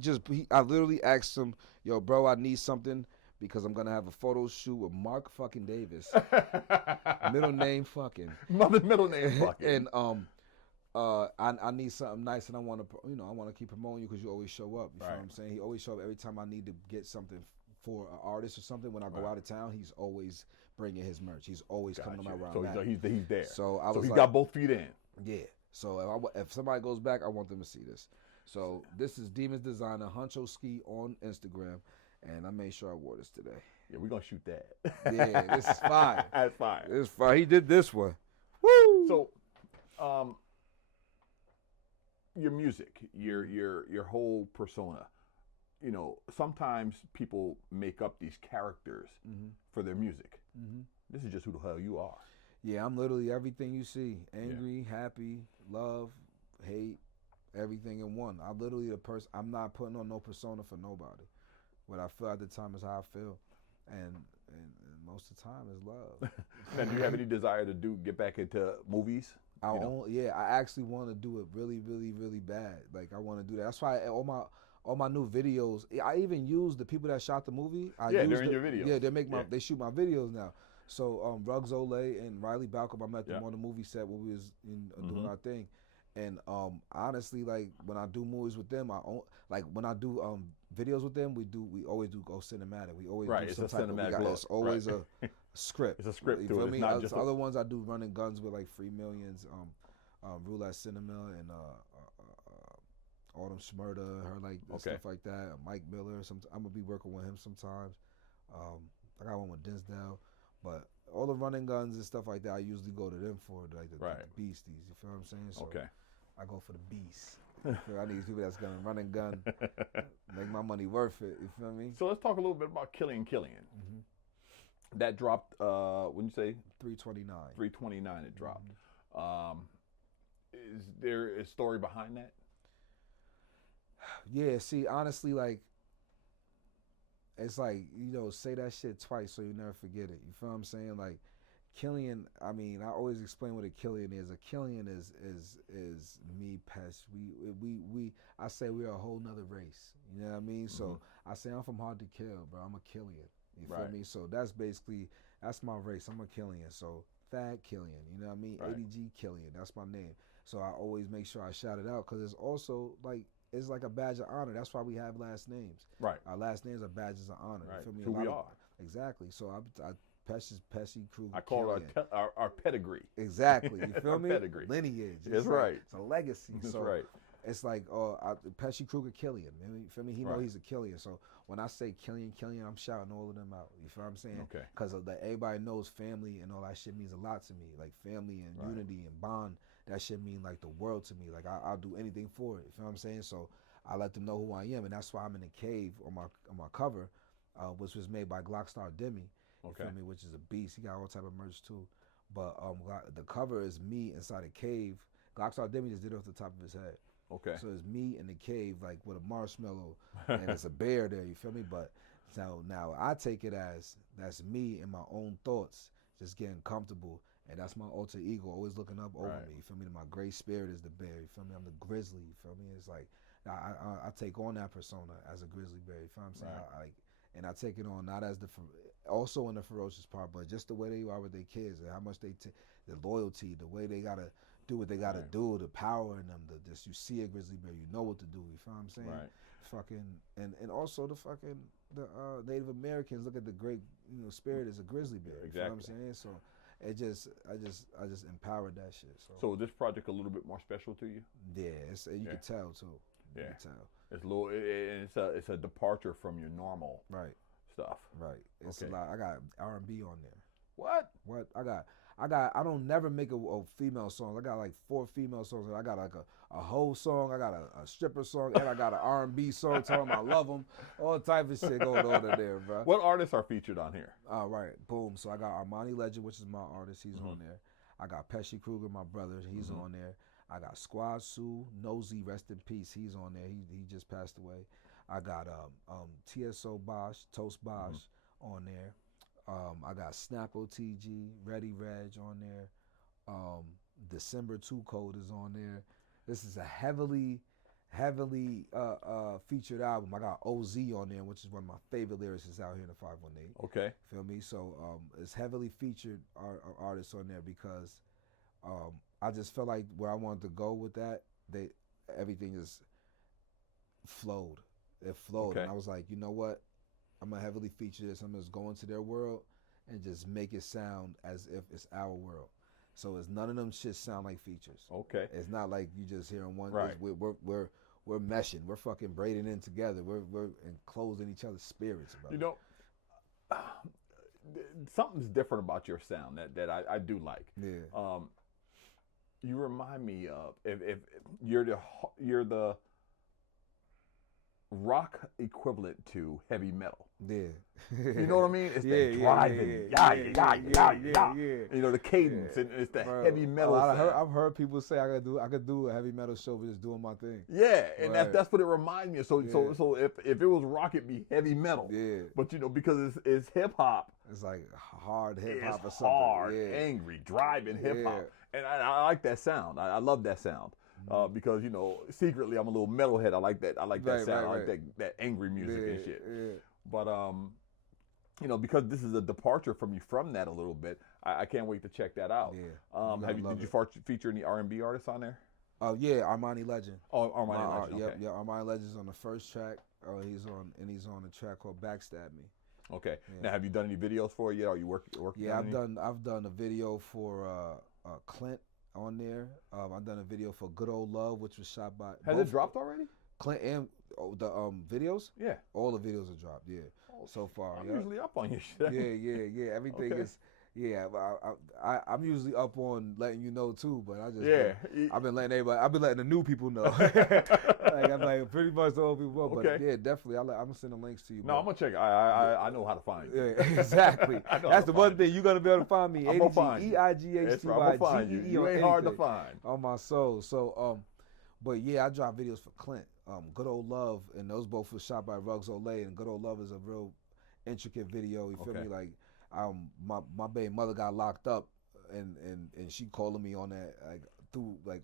I literally asked him, yo, bro, I need something because I'm gonna have a photo shoot with Mark fucking Davis. Middle name fucking. Middle name fucking. And I need something nice, and I want to, I want to keep promoting you because you always show up. You know what I'm saying? He always show up every time I need to get something for an artist or something. When I go out of town, he's always bringing his merch. He's always coming to my round. So he's there. So he's got both feet in. Yeah. So if somebody goes back, I want them to see this. So this is Demons Designer Huncho Ski on Instagram, and I made sure I wore this today. Yeah, we're gonna shoot that. Yeah, this is fire. That's fire. This is fire. He did this one. Woo! So, your music, your whole persona. You know, sometimes people make up these characters for their music. This is just who the hell you are. Yeah, I'm literally everything you see. Angry, happy, love, hate, everything in one. I'm literally the person. I'm not putting on no persona for nobody. What I feel at the time is how I feel. And most of the time is love. Now, do you have any desire to get back into movies? I actually want to do it really, really, really bad. Like, I want to do that. That's why all my new videos, I even use the people that shot the movie. They're in your videos. Yeah, they shoot my videos now. So Ruggs Olay and Riley Balcom, I met them on the movie set when we was doing our thing. And honestly, like, when I do movies with them, when I do videos with them, we always do go cinematic. We always do it's some a type cinematic of, look. it's always a script. It's a script you to feel it. me? It's not just other ones I do running guns with, like Free Millions, Roulette Cinema, and Autumn Schmurda, stuff like that. Mike Miller. I'm gonna be working with him sometimes. I got one with Dinsdale, but all the running guns and stuff like that, I usually go to them for, like the beasties. You feel what I'm saying? So I go for the beast. I need people that's gonna run and gun, make my money worth it. You feel me? So let's talk a little bit about Killian. That dropped. Wouldn't you say 329? 329. It dropped. Is there a story behind that? Yeah. See, honestly, like, it's like, say that shit twice so you never forget it. You feel what I'm saying? Like, Killian, I mean, I always explain what a Killian is. A Killian is me, Pest. I say we're a whole nother race. You know what I mean? So I say I'm from Hard to Kill, bro. I'm a Killian. You feel me? So that's my race. I'm a Killian. So Thad Killian, you know what I mean? ADG Killian, that's my name. So I always make sure I shout it out because it's also it's like a badge of honor. That's why we have last names. Right. Our last names are badges of honor. Right. You feel me? Who we are. Exactly. So I Pesci Crew. I call it our pedigree. Exactly. You feel me? Pedigree. Lineage. That's right. It's a legacy. That's so right. It's like Pesci Kruger Killian. You feel me? He know he's a Killian. So when I say Killian, I'm shouting all of them out. You feel what I'm saying? Okay. Because everybody knows family and all that shit means a lot to me. Like family and unity and bond, that shit mean like the world to me. Like I'll do anything for it. You feel what I'm saying? So I let them know who I am, and that's why I'm in a cave on my cover, which was made by Glockstar Demi. You feel me? Which is a beast. He got all type of merch too. But the cover is me inside a cave. Glockstar Demi just did it off the top of his head. Okay. So it's me in the cave, like with a marshmallow, and it's a bear there. You feel me? But so now I take it as that's me and my own thoughts, just getting comfortable, and that's my alter ego, always looking up over me. You feel me? My gray spirit is the bear. You feel me? I'm the grizzly. You feel me? It's like I take on that persona as a grizzly bear. You feel what I'm saying? And I take it on not as also in the ferocious part, but just the way they are with their kids and how much the loyalty, the way they gotta do what they gotta do, the power in them. You see a grizzly bear, you know what to do. You feel what I'm saying? Right. Fucking and also the Native Americans look at the great spirit as a grizzly bear. You feel what I'm saying? So I just empowered that shit. So is this project a little bit more special to you? Yeah, you can tell too. You can tell. It's a little, it's a departure from your normal stuff. Right. It's a lot. I got R&B on there. What? I don't never make a female song. I got like 4 female songs. I got like a whole song. I got a stripper song, and I got an R&B song telling them I love them. All type of shit going on in there, bro. What artists are featured on here? Right. Boom. So I got Armani Legend, which is my artist. He's on there. I got Pesci Kruger, my brother. He's on there. I got Squad Sue, Nosy, rest in peace. He's on there. He just passed away. I got TSO Bosch, Toast Bosch on there. I got Snap OTG, Ready Reg on there. December 2 Code is on there. This is a heavily heavily featured album. I got OZ on there, which is one of my favorite lyricists out here in the 518. Okay. Feel me? So it's heavily featured artists on there because I just felt like where I wanted to go with that, everything just flowed. It flowed. Okay. And I was like, you know what? I'm going to heavily feature this. I'm just going to their world and just make it sound as if it's our world. So it's none of them shit sound like features. Okay. It's not like you just hearing one. Right. We're meshing. We're fucking braiding in together. We're enclosing each other's spirits. Brother. You know, something's different about your sound that I do like. Yeah. You remind me of if you're the rock equivalent to heavy metal. Yeah. You know what I mean? It's that driving, yeah. You know, the cadence, and it's the heavy metal sound. I've heard people say I could do a heavy metal show just doing my thing. Yeah, and that's what it reminds me of. So if it was rock, it'd be heavy metal. Yeah. But you know, because it's hip hop. It's like hard hip hop or something. Hard, angry, driving hip hop, and I like that sound. I love that sound. Because you know, secretly I'm a little metalhead. I like that. I like that sound. I like that angry music and shit. Yeah. But you know, because this is a departure from you from that a little bit, I can't wait to check that out. Yeah. Did you feature any R&B artists on there? Oh yeah, Armani Legend. Oh, Armani Legend. Okay. Yeah. Armani Legend's on the first track. He's on a track called Backstage Me. Okay. Yeah. Now, have you done any videos for it yet? Are you working? Yeah, I've done a video for Clint on there. I've done a video for Good Old Love, which was shot by. Has it dropped already? Clint and the videos. Yeah. All the videos are dropped. Yeah. So far. I'm usually up on your shit. Yeah. Everything is. Yeah, I'm usually up on letting you know too, but I've been letting the new people know. Like I'm like pretty much the old people, but yeah, definitely. I'm gonna send the links to you. No, I'm gonna check. I know how to find you. Yeah, exactly. That's the one thing you're gonna be able to find me. I'm gonna find you. ADGEIGHTYGEE. You ain't hard to find. On my soul. So but yeah, I drop videos for Clint. Good Old Love, and those both were shot by Ruggs Olay, and Good Old Love is a real intricate video. You feel me? Like. My baby mother got locked up, and she calling me on that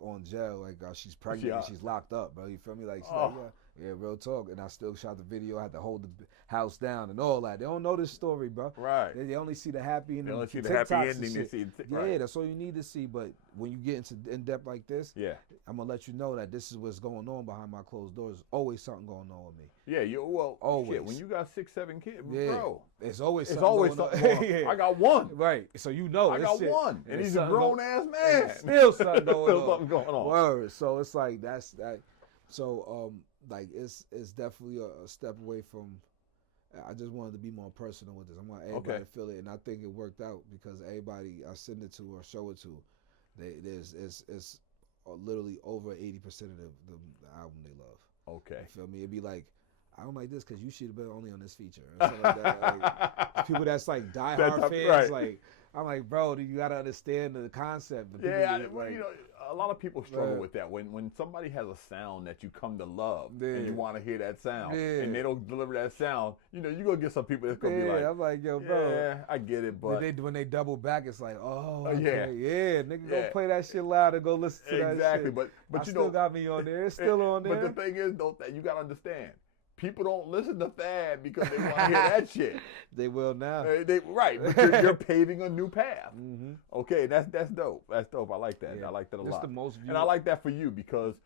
on jail, she's pregnant and she's locked up, bro. You feel me? Like, yeah, real talk. And I still shot the video. I had to hold the house down and all that. They don't know this story, bro. Right. They only see the happy ending. They only see the happy ending. Yeah, that's all you need to see. But when you get into in depth like this, I'm gonna let you know that this is what's going on behind my closed doors. Always something going on with me. Yeah, always. Shit, when you got 6, 7 kids, bro, it's always something going on. I got one. Right. So you know, I got one, and he's a grown ass man. Still something going still something going on. Word. So it's like that's that. So like it's definitely a step away from. I just wanted to be more personal with this. I want everybody to feel it, and I think it worked out because everybody I send it to or show it to, it's literally over 80% of the album they love. Okay. You feel me? It'd be like, I don't like this because you should have been only on this feature. Or something like that. Like, people that's like diehard fans, right. Like I'm like, bro, you gotta understand the concept. Yeah, you know, a lot of people struggle with that. When somebody has a sound that you come to love and you want to hear that sound, and they don't deliver that sound, you know, you're gonna get some people that's gonna be like, I'm like, yo, bro, yeah, I get it, but when they double back, it's like, nigga, go play that shit loud and go listen to that shit. Exactly, but you still got me on there. It's still on there. But the thing is, though, that you gotta understand. People don't listen to Thad because they want to hear that shit. They will now. Right, but you're paving a new path. Mm-hmm. Okay, that's dope. That's dope. I like that. Yeah. I like that a lot. The most and I like that for you because,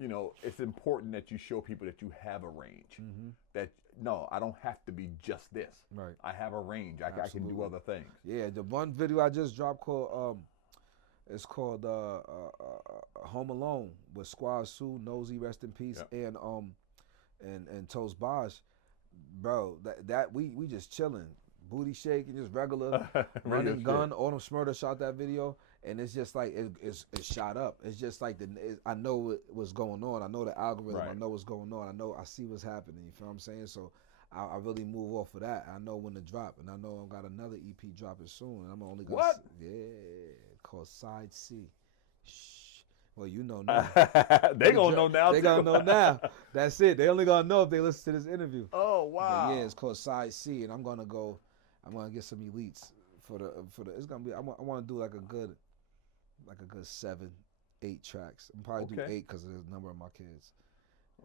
you know, it's important that you show people that you have a range. Mm-hmm. That no, I don't have to be just this. Right. I have a range. I can do other things. Yeah, the one video I just dropped called it's called Home Alone with Squad Sue, Nosy, rest in peace, and Toast Bosch, bro. That we just chilling, booty shaking, just regular running gun. Autumn Smurder shot that video, and it's just like it's shot up. It's just like I know what's going on. I know the algorithm. Right. I know what's going on. I see what's happening. You feel what I'm saying? So I really move off of that. I know when to drop, and I know I've got another EP dropping soon. And I'm only gonna called Side C. Shh. Well, you know now. They gonna know now. They gonna know now. That's it. They only gonna know if they listen to this interview. Oh wow. But yeah, it's called Side C, and I'm gonna get some elites for the. It's gonna be. I want to do like a good 7, 8 tracks. I'm probably do 8 because of the number of my kids.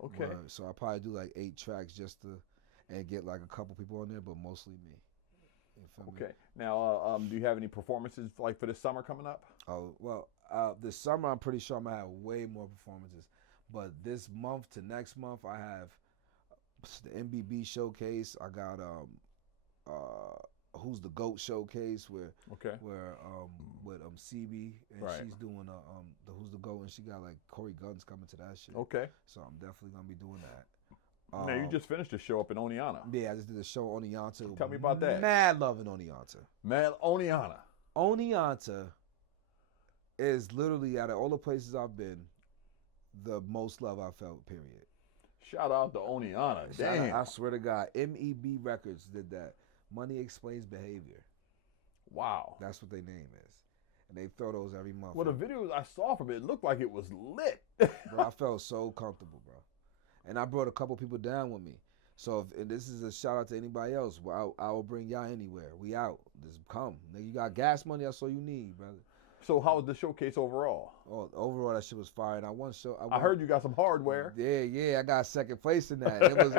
Okay. So I probably do like 8 tracks and get like a couple people on there, but mostly me. You feel me? Okay. Now, do you have any performances like for this summer coming up? Oh well, this summer I'm pretty sure I'm gonna have way more performances, but this month to next month I have the MBB showcase. I got Who's the GOAT showcase where with CB and she's doing the Who's the GOAT and she got like Corey Guns coming to that shit. Okay. So I'm definitely gonna be doing that. Now you just finished a show up in Oneonta. Yeah, I just did a show on Oneonta. Tell me about that. Mad love in Oneonta. Man, Oneonta. Oneonta is literally, out of all the places I've been, the most love I felt, period. Shout out to Oneonta. Damn. I swear to God, MEB Records did that. Money Explains Behavior. Wow. That's what their name is. And they throw those every month. Well, the videos I saw from it looked like it was lit. Bro, I felt so comfortable, bro. And I brought a couple people down with me. So and this is a shout out to anybody else. Well, I will bring y'all anywhere. We out. Just come. Nigga, you got gas money, that's all you need, brother. So how was the showcase overall? Oh, overall that shit was fire. And I heard you got some hardware. Yeah, I got second place in that. It was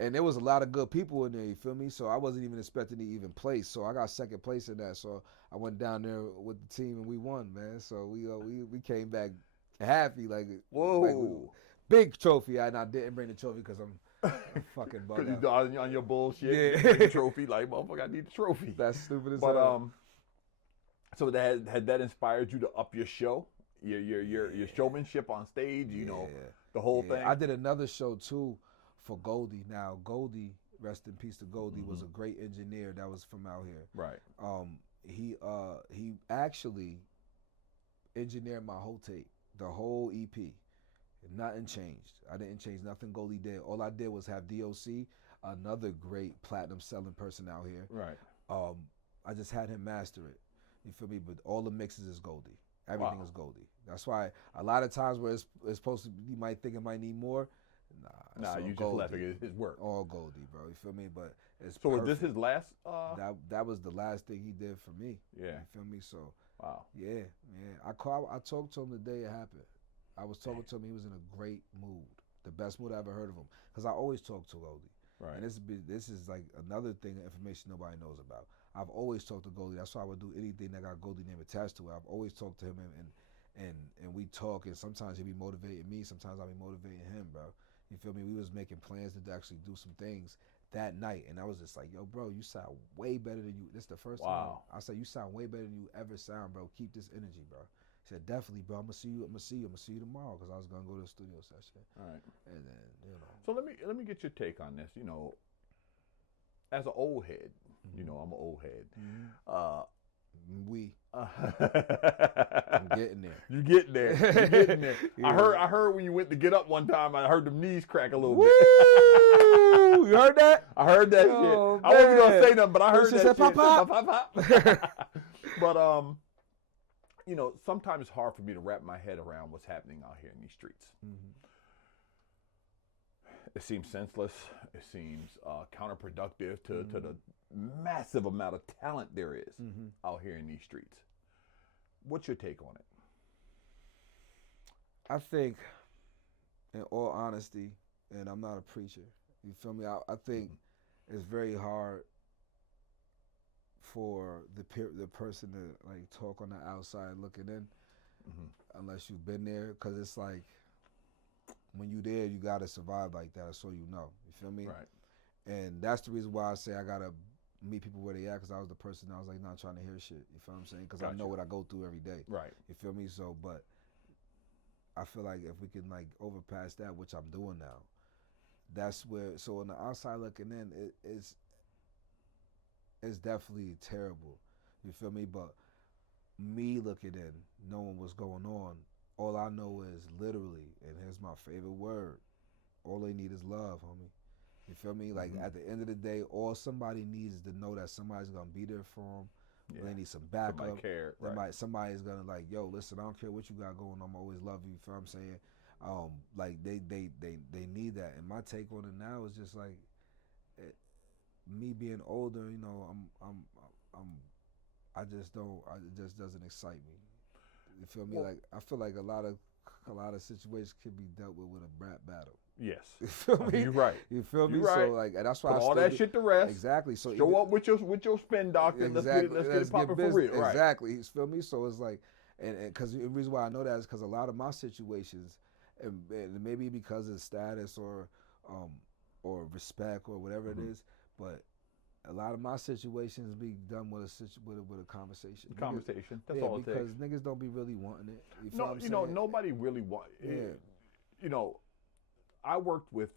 and there was a lot of good people in there, you feel me? So I wasn't even expecting to even place. So I got second place in that. So I went down there with the team and we won, man. So we came back happy like whoa. Like, big trophy. And I didn't bring the trophy because I'm fucking bugged out. Because you on your bullshit. Yeah. You bring the trophy like, motherfucker, I need the trophy. That's stupid as hell. So had that inspired you to up your show, your showmanship on stage, you know, the whole thing? I did another show too for Goldie. Now Goldie, rest in peace to Goldie, was a great engineer that was from out here. Right. He actually engineered my whole tape, the whole EP. Nothing changed. I didn't change nothing Goldie did. All I did was have DOC, another great platinum selling person out here. Right. I just had him master it. You feel me? But all the mixes is Goldie. Everything is Goldie. That's why a lot of times where it's supposed to, you might think it might need more. Nah, you just left it. His work. All Goldie, bro. You feel me? But it's so perfect. Was this his last? That was the last thing he did for me. Yeah. You feel me? So. Wow. Yeah. I talked to him the day it happened. I was talking to him. He was in a great mood, the best mood I ever heard of him. Because I always talk to Goldie. Right. And this is like another thing of information nobody knows about. I've always talked to Goldie. That's why I would do anything that got Goldie name attached to it. I've always talked to him and we talk, and sometimes he'd be motivating me, sometimes I'll be motivating him, bro. You feel me? We was making plans to actually do some things that night, and I was just like, yo, bro, you sound way better than you. This is the first time. I said, you sound way better than you ever sound, bro. Keep this energy, bro. He said, definitely, bro. I'm gonna see you tomorrow, because I was gonna go to the studio session. All right. And then, So let me get your take on this. You know, as an old head, you know, I'm an old head. I'm getting there. You're getting there. You're getting there. Yeah. I heard when you went to get up one time, I heard them knees crack a little bit. You heard that? I heard that shit. Man. I wasn't gonna say nothing, but I heard that shit. Pop, pop. But you know, sometimes it's hard for me to wrap my head around what's happening out here in these streets. Mm-hmm. It seems senseless. It seems counterproductive to the massive amount of talent there is out here in these streets. What's your take on it? I think, in all honesty, and I'm not a preacher, you feel me? I think it's very hard for the person to like talk on the outside looking in, unless you've been there, because it's like, when you there, you gotta survive like that, so you know. You feel me? Right. And that's the reason why I say I gotta meet people where they at, because I was the person I was like not trying to hear shit. You feel what I'm saying? Because I know what I go through every day. Right. You feel me? So, but I feel like if we can like overpass that, which I'm doing now, that's where. So on the outside looking in, it's definitely terrible. You feel me? But me looking in, knowing what's going on, all I know is literally, and here's my favorite word, all they need is love, homie. You feel me? Like at the end of the day, all somebody needs is to know that somebody's gonna be there for them. Yeah. They need some backup. Somebody care. Right. Somebody's gonna like, yo, listen, I don't care what you got going on, I always love you. You feel what I'm saying? Like they need that. And my take on it now is just like, me being older, you know, it just doesn't excite me. You feel me? Well, like I feel like a lot of a lot of situations can be dealt with a rap battle. Yes. You feel me? You're right. You feel me? You're right. So like, and that's why Put I all that shit to rest. Exactly. So show up with your spin doctrine. Exactly. Let's get it popping for real. Right. Exactly. You feel me? So it's like, and because the reason why I know that is because a lot of my situations, and maybe because of status or respect or whatever it is, but a lot of my situations be done with a conversation. Conversation. That's yeah, all it takes. because niggas don't be really wanting it. You feel what I'm saying? Nobody really wants. Yeah. You know, I worked with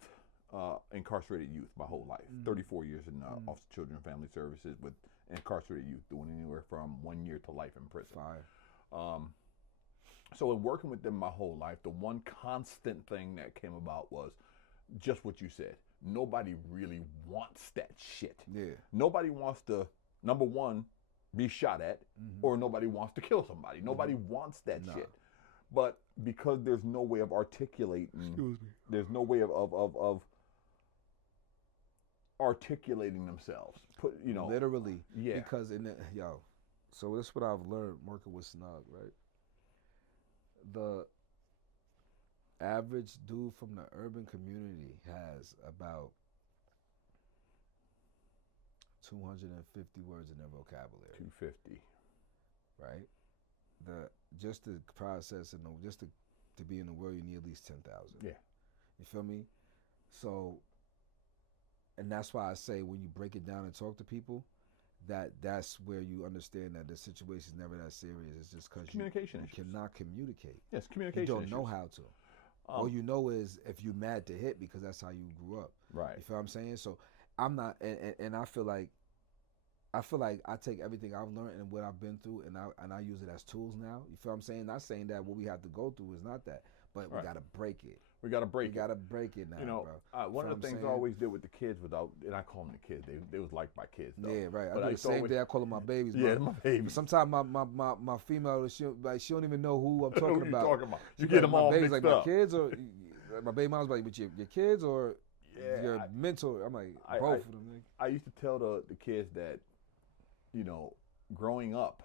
incarcerated youth my whole life. 34 years in Office of Children and Family Services with incarcerated youth, doing anywhere from 1 year to life in prison. Fire. So in working with them my whole life, the one constant thing that came about was just what you said. Nobody really wants that shit. Yeah. Nobody wants to, number one, be shot at, or nobody wants to kill somebody. Nobody wants that shit. But because there's no way of articulating, there's no way of articulating themselves. Literally. Yeah. Because so this is what I've learned working with Snug, right? The average dude from the urban community has about 250 words in their vocabulary. 250. Right? Just to process and just to be in the world, you need at least 10,000. Yeah. You feel me? So, and that's why I say when you break it down and talk to people, that's where you understand that the situation is never that serious. It's just because you cannot communicate. Yes, communication. You don't know how to. All you know is if you're mad to hit because that's how you grew up. Right. You feel what I'm saying? So I'm not, and I feel like I take everything I've learned and what I've been through and I use it as tools now. You feel what I'm saying? Not saying that what we have to go through is not that, but we got to break it. We got to break it. We got to break it now, bro. One of the things I always did with the kids and I call them the kids. They was like my kids, though. Yeah, right. But I do the same thing. I call them my babies. Yeah, my babies. Sometimes my female, she don't even know who I'm talking about. Talking about. You get them all mixed like up. My kids or my baby mom's like, with your kids or your mentor. I'm like, both of them. I used to tell the kids that, growing up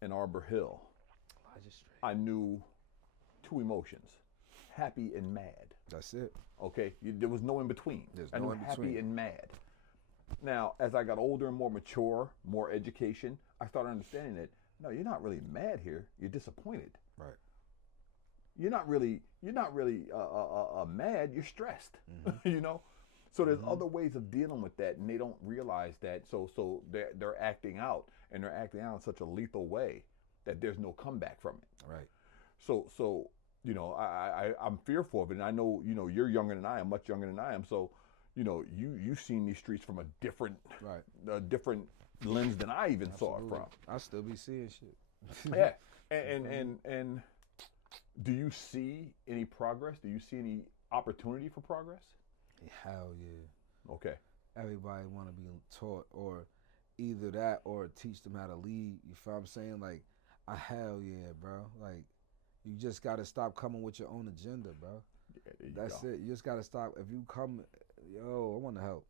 in Arbor Hill, I knew two emotions, happy and mad. That's it. Okay? There was no in between. I knew happy and mad. Now, as I got older and more mature, more education, I started understanding that, no, you're not really mad here. You're disappointed. Right. You're not really mad. You're stressed. So there's other ways of dealing with that, and they don't realize that. So they're acting out, and they're acting out in such a lethal way that there's no comeback from it. Right. So I'm fearful of it, and I know you're younger than I am, much younger than I am. So you've seen these streets from a different lens than I even saw it from. I still be seeing shit. Yeah, and do you see any progress? Do you see any opportunity for progress? Hell yeah. Okay. Everybody want to be taught, or either that or teach them how to lead. You feel what I'm saying? Like, hell yeah, bro. Like, you just got to stop coming with your own agenda, bro. Yeah, That's it. You just got to stop. If you come, I want to help.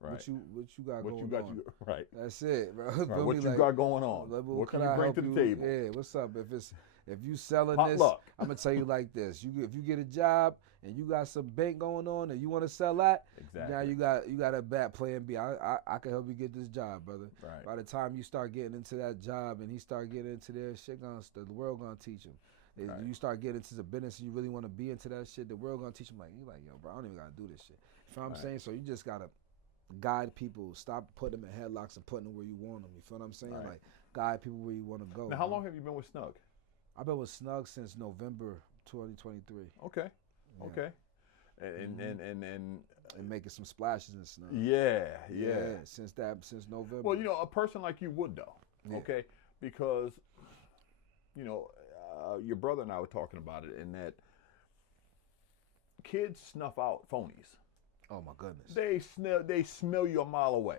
Right. What you got going on? Right. That's it, bro. Right. What you got going on? What can you bring to the table? Yeah, what's up? If you selling Hot this, luck. I'm gonna tell you like this. If you get a job and you got some bank going on and you want to sell that, exactly. Now you got a bad plan B. I can help you get this job, brother. Right. By the time you start getting into that job and he start getting into their shit, the world gonna teach him. Right. You start getting into the business and you really want to be into that shit, the world gonna teach him. Like, you like, yo, bro, I don't even gotta do this shit. You feel what I'm saying? So you just gotta guide people. Stop putting them in headlocks and putting them where you want them. You feel what I'm saying? Right. Like, guide people where you want to go. Now, how long have you been with Snug? I've been with Snug since November 2023. Okay. Yeah. Okay. And making some splashes in Snug. Yeah. Since November. Well, a person like you would though. Yeah. Okay. Because, your brother and I were talking about it, and that kids snuff out phonies. Oh my goodness. They smell you a mile away.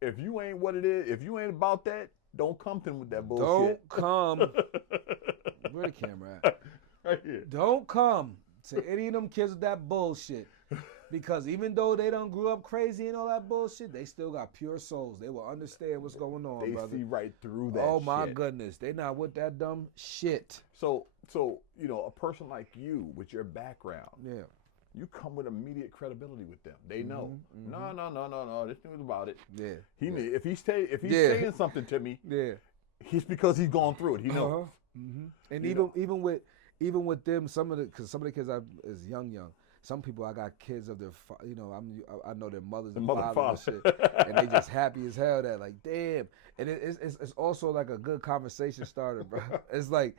If you ain't what it is, if you ain't about that, don't come to them with that bullshit. Don't come. Where the camera at? Right here. Don't come to any of them kids with that bullshit. Because even though they done grew up crazy and all that bullshit, they still got pure souls. They will understand what's going on, brother. They see right through that Oh, my goodness. They not with that dumb shit. So, a person like you with your background, you come with immediate credibility with them. They know. No, this dude's about it. Yeah. If he's saying something to me, it's because he's gone through it. He knows. And even with them, some of the kids is young. Some people, I got kids of their, I know their mothers and fathers and shit, and they just happy as hell that like, damn. And it's also like a good conversation starter, bro. It's like,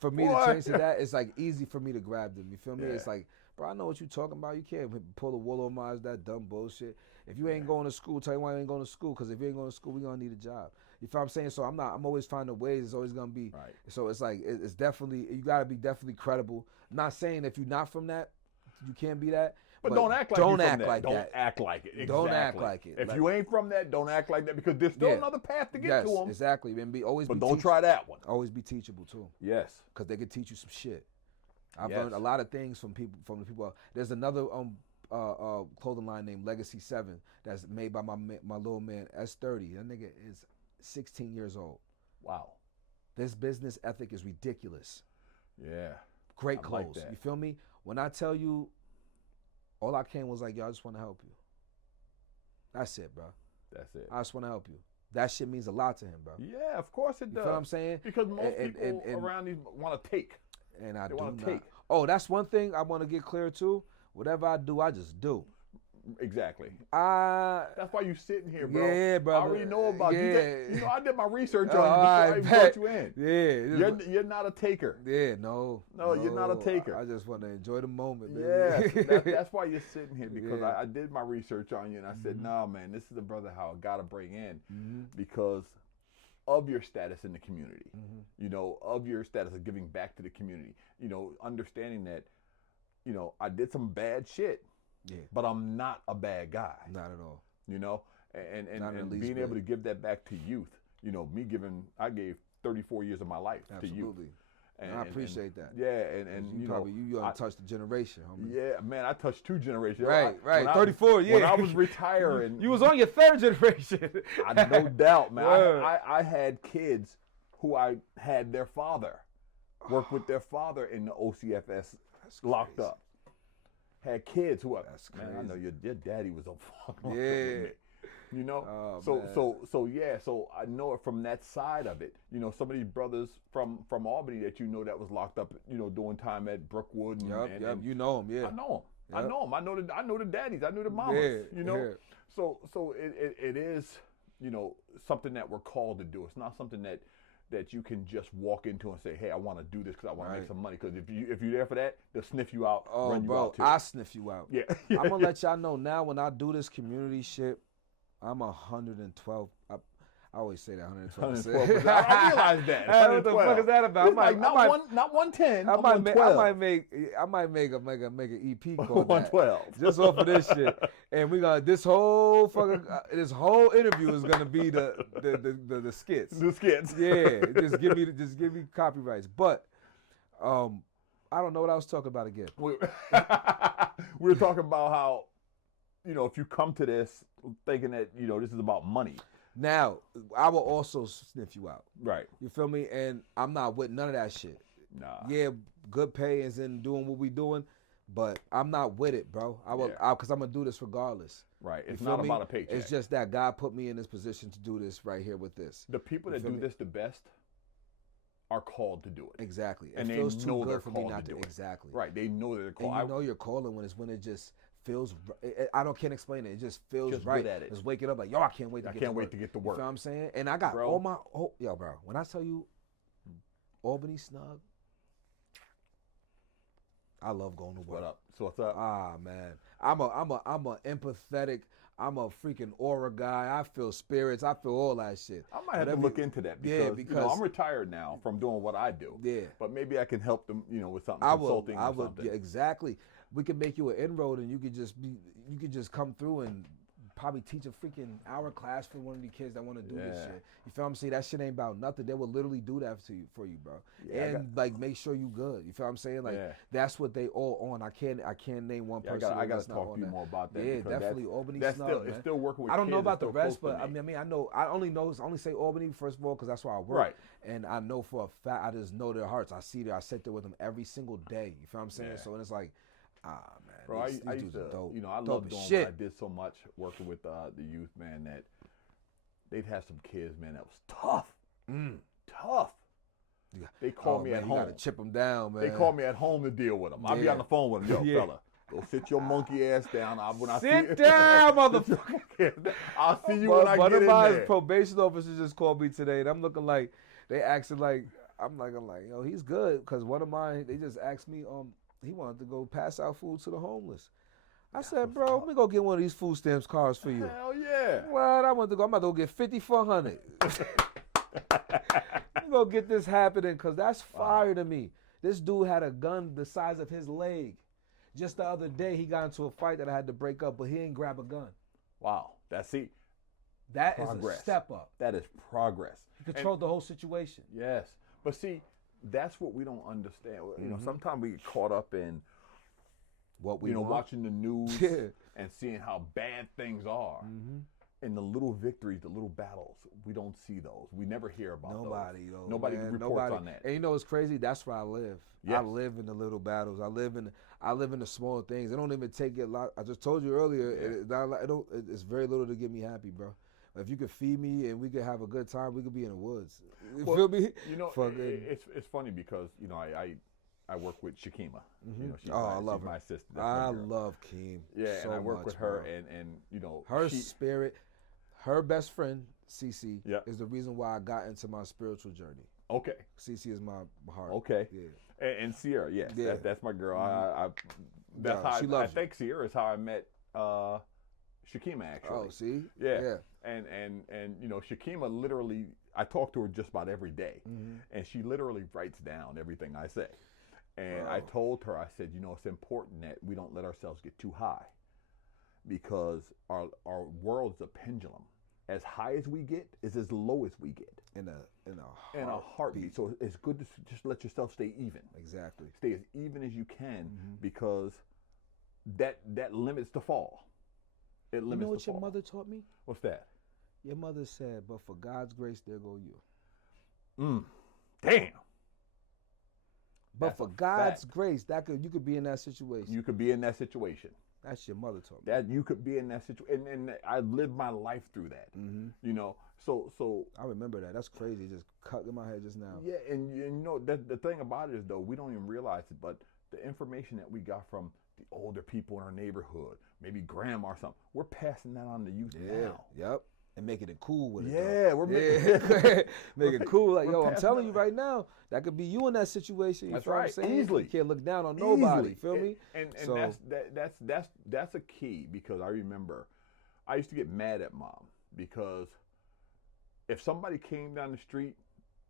for me to change to that, it's like easy for me to grab them. You feel me? It's like, bro, I know what you talking about. You can't pull the wool over my eyes, that dumb bullshit. If you ain't going to school, tell you why you ain't going to school. Because if you ain't going to school, we gonna need a job. You feel what I'm saying? So I'm always finding ways. It's always gonna be. Right. So it's like it's definitely, you gotta be definitely credible. I'm not saying if you're not from that, you can't be that. But don't act like don't you're act from like that. that. Don't act like it. Exactly. Don't act like it. If you ain't from that, don't act like that, because there's still another path to get to them. Exactly. And always but be don't try that one. Always be teachable too. Yes. Because they can teach you some shit. I've learned a lot of things from the people. There's another clothing line named Legacy 7 that's made by my little man S30. That nigga is 16 years old. Wow. This business ethic is ridiculous. Yeah. Great clothes. Like, you feel me? When I tell you, all I came was like, yo, I just want to help you. That's it, bro. That's it. I just want to help you. That shit means a lot to him, bro. Yeah, of course it does. You feel what I'm saying? Because most people around these want to take. And I they do want to not. take. Oh, that's one thing I want to get clear too. Whatever I do, I just do. Exactly. That's why you sitting here, bro. Yeah, bro. I already know about you. I did my research on you before I I brought you in. Yeah. You're not a taker. Yeah, no, you're not a taker. I just want to enjoy the moment, baby. Yeah, that's why you're sitting here, because I did my research on you, and I said, nah, man, this is the brother how I got to bring in because of your status in the community, of your status of giving back to the community, understanding that, I did some bad shit. Yeah. But I'm not a bad guy. Not at all. And being able to give that back to youth. I gave 34 years of my life to youth. Absolutely. And I appreciate that. Yeah, and you touched the generation, homie. Yeah, man, I touched 2 generations. Right. 34, When I was retiring. You was on your 3rd generation. No doubt, man. I had kids who I had their father work with their father in the OCFS locked up. Had kids who are, man, I know your daddy was a fucking with me. So I know it from that side of it. Some of these brothers from Albany that that was locked up, doing time at Brookwood. And you know them, yeah. I know them. Yep. I know them. I know the daddies. I know the mamas. So it is something that we're called to do. It's not something that you can just walk into and say, hey, I want to do this because I want to make some money. Because if you're there for that, they'll sniff you out, run you out too. I sniff you out. Yeah. I'm going to let y'all know now, when I do this community shit, I'm 112. I always say that, 112%. I realize that. What the fuck is that about? Not 110. I might make an EP called 112. Just off of this shit. And we got this whole interview is gonna be the skits. The skits. Yeah. Just give me copyrights. But I don't know what I was talking about again. We were talking about how, if you come to this thinking that, this is about money. Now, I will also sniff you out. Right. You feel me? And I'm not with none of that shit. Nah. Yeah, good pay is in doing what we doing, but I'm not with it, bro. Because I'm going to do this regardless. Right. It's not about a paycheck. It's just that God put me in this position to do this right here with this. The people that do this the best are called to do it. Exactly. And it feels too good for me not to do it. Exactly. Right. They know they're called. And you're calling when it just feels. Can't explain it. It just feels just right. Good at it. Just waking up like, yo, I can't wait to get to work. To get to You work. know what I'm saying? And I got bro. Bro. When I tell you, Albany snug, I love going to work. What up? So what's up? Man, I'm a empathetic. I'm a freaking aura guy. I feel spirits. I feel all that shit. I might have to look into that because I'm retired now from doing what I do. Yeah. But maybe I can help them, with something consulting or something. Yeah, exactly. We can make you an inroad, and you could just come through and probably teach a freaking hour class for one of the kids that want to do this shit. You feel what I'm saying? That shit ain't about nothing. They will literally do that for you, bro. And like make sure you good. You feel what I'm saying? Like that's what they all on. I can't name one person. I gotta talk to you more about that. Yeah, definitely Albany. That's still working with. I don't know about the rest, but I mean, I know. I only say Albany first of all because that's where I work. Right. And I know for a fact, I just know their hearts. I sit there with them every single day. You feel what I'm saying? So and it's like, man, bro, these I used dudes to, are dope. you know, I love doing what I did so much working with the youth, man, that they'd have some kids, man, that was tough. Tough. They call me at home. You gotta chip them down, man. They call me at home to deal with them. I'll be on the phone with them. Yo, fella, go sit your monkey ass down. Sit down, motherfucker. I'll see you when I get in there. One of my probation officers just called me today, and I'm looking like, they asking like, I'm like, yo, he's good, because one of mine, they just asked me, he wanted to go pass out food to the homeless. I said, bro, let me go get one of these food stamps cards for you. Hell yeah. What? I'm about to go get 5,400. I'm gonna get this happening, because that's fire to me. This dude had a gun the size of his leg. Just the other day, he got into a fight that I had to break up, but he didn't grab a gun. Wow. That is a step up. That is progress. He controlled the whole situation. Yes. But see, that's what we don't understand. You know, sometimes we get caught up in what we watching the news and seeing how bad things are. And the little victories, the little battles, we don't see those. We never hear about those. Nobody reports on that. And you know what's crazy? That's where I live. Yes. I live in the little battles. I live in the small things. It don't even take a lot. I just told you earlier, it's very little to get me happy, bro. If you could feed me and we could have a good time, we could be in the woods. You feel me? You know, it's funny because, you know, I work with Shakima. You know, she's my sister. I love Keem. Yeah, so and I work much, with her, bro. and you know, her spirit, her best friend, Cece, Yeah. is the reason why I got into my spiritual journey. Okay. Cece is my heart. Okay. Yeah. And Sierra, yes, Yeah. that's my girl. I think Sierra is how I met Shakima, actually. Oh, see? Yeah. And you know, Shakima literally, I talk to her just about every day, and she literally writes down everything I say. And I told her, I said, you know, it's important that we don't let ourselves get too high, because our world's a pendulum. As high as we get is as low as we get. In a heartbeat. So it's good to just let yourself stay even. Exactly. Stay as even as you can, because that limits the fall. It limits the fall. You know what your mother taught me? What's that? Your mother said, but for God's grace, there go you. Damn. But for God's grace, you could be in that situation. You could be in that situation. That's your mother taught me. That you could be in that situation, and I lived my life through that. You know, so I remember that. That's crazy. It just cut in my head just now. Yeah, and you know the thing about it is, though, we don't even realize it, but the information that we got from the older people in our neighborhood, maybe grandma or something, we're passing that on to youth now. Yep. And making it cool with it. Yeah, we're making it cool. Like, yo, I'm telling you right now, that could be you in that situation. That's right. Easily. You can't look down on nobody. Feel me? And that's a key, because I remember I used to get mad at mom, because if somebody came down the street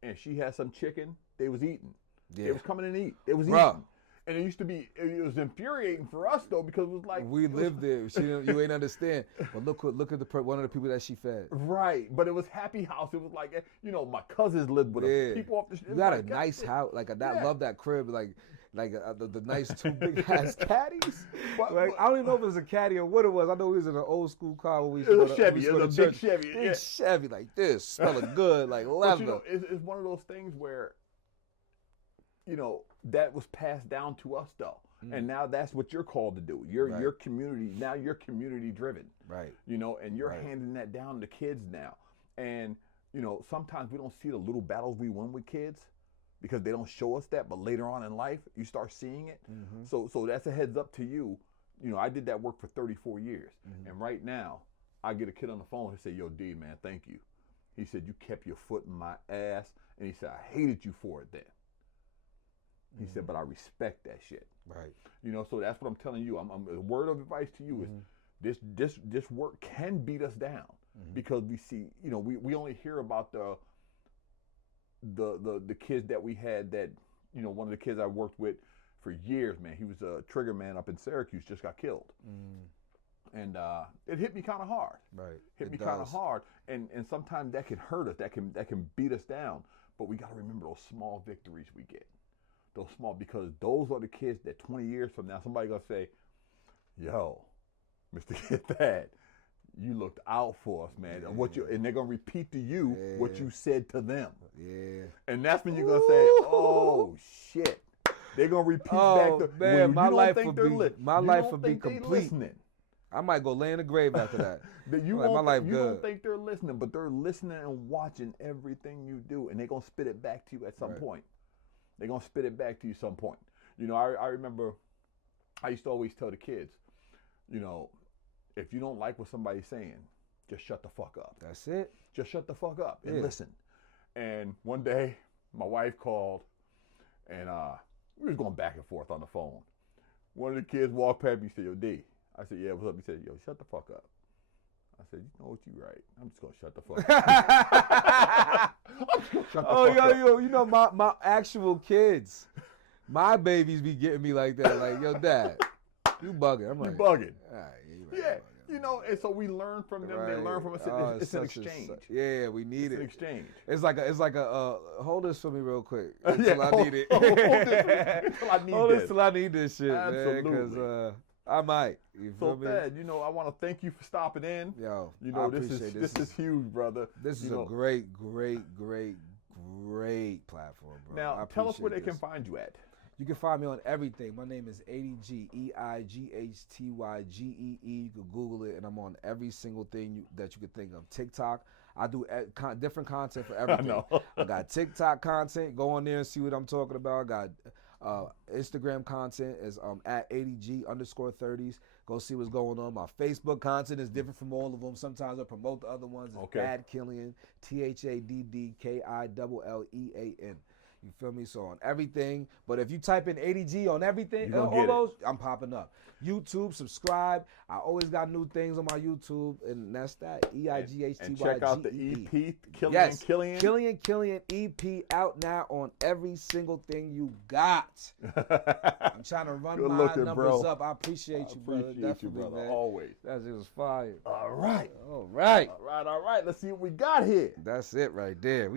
and she had some chicken, they was eating. Yeah. It was coming in and eat. It was eating. And it was infuriating for us, though, because it was like, we lived there. You ain't understand. But look at one of the people that she fed. Right, but it was happy house. It was like, you know, my cousins lived with us. People off the street. You got a nice house, I love that crib, like the nice two big ass caddies. I don't even know if it was a caddy or what it was. I know it was in an old school car when we used to go to Chevy. It was a big Chevy. Big Chevy like this, smelling good, like leather. But, you know, it's one of those things where, you know, that was passed down to us, though. And now that's what you're called to do. Your community, now you're community driven. Right. You know, and you're handing that down to kids now. And, you know, sometimes we don't see the little battles we win with kids because they don't show us that, but later on in life, you start seeing it. So that's a heads up to you. You know, I did that work for 34 years. And right now, I get a kid on the phone and say, yo, D, man, thank you. He said, you kept your foot in my ass. And he said, I hated you for it then. He said, but I respect that shit. Right. You know, so that's what I'm telling you. A word of advice to you is this work can beat us down, because we see, you know, we only hear about the kids that we had that, you know, one of the kids I worked with for years, man, he was a trigger man up in Syracuse, just got killed. And it hit me kind of hard. Right. Hit me kind of hard. And sometimes that can hurt us. That can beat us down. But we got to remember those small victories we get. Those small, because those are the kids that 20 years from now, somebody going to say, yo, Mr. Kid Thad, you looked out for us, man. Yeah. And they're going to repeat to you what you said to them. Yeah. And that's when you're going to say, oh, shit. They're going to repeat back to man, my life will be complete. Listening. I might go lay in the grave after that. You don't think they're listening, but they're listening and watching everything you do, and they're going to spit it back to you at some point. They're going to spit it back to you some point. You know, I remember I used to always tell the kids, you know, if you don't like what somebody's saying, just shut the fuck up. That's it. Just shut the fuck up and listen. And one day, my wife called, and we was going back and forth on the phone. One of the kids walked past me and said, yo, D. I said, yeah, what's up? He said, yo, shut the fuck up. I said, you know what, you right. I'm just going to shut the fuck up. I'm just going to shut the fuck up. Yo, you know, my actual kids, my babies be getting me like that. Like, yo, Dad, you bugging. I'm like, you bugging. All right, yeah, you right. You know, and so we learn from them. They learn from us. It's an exchange. Yeah, we need it. It's an exchange. It's like a hold this for me real quick until I need it. Hold this till I need this shit, Absolutely. man. Because I might. You feel me? Thad, you know, I want to thank you for stopping in. Yo, you know, this is huge, brother. This is a great platform, bro. Now, tell us where they can find you at. You can find me on everything. My name is ADG, EIGHTYGEE. You can Google it, and I'm on every single thing that you could think of. TikTok. I do different content for everything. I know. I got TikTok content. Go on there and see what I'm talking about. I got Instagram content is at ADG_30s. Go see what's going on. My Facebook content is different from all of them. Sometimes I promote the other ones. It's Bad Killian, THADDKILLEAN. You feel me? So on everything. But if you type in ADG on everything, all those, I'm popping up. YouTube, subscribe. I always got new things on my YouTube, and that's that. EIGHTYGEE. And check out the EP, Killian. Yes. Killian EP out now on every single thing you got. I'm trying to run my numbers up. I appreciate you, brother. Definitely, brother. Man. Always. That shit was fire. All right. All right. Let's see what we got here. That's it right there.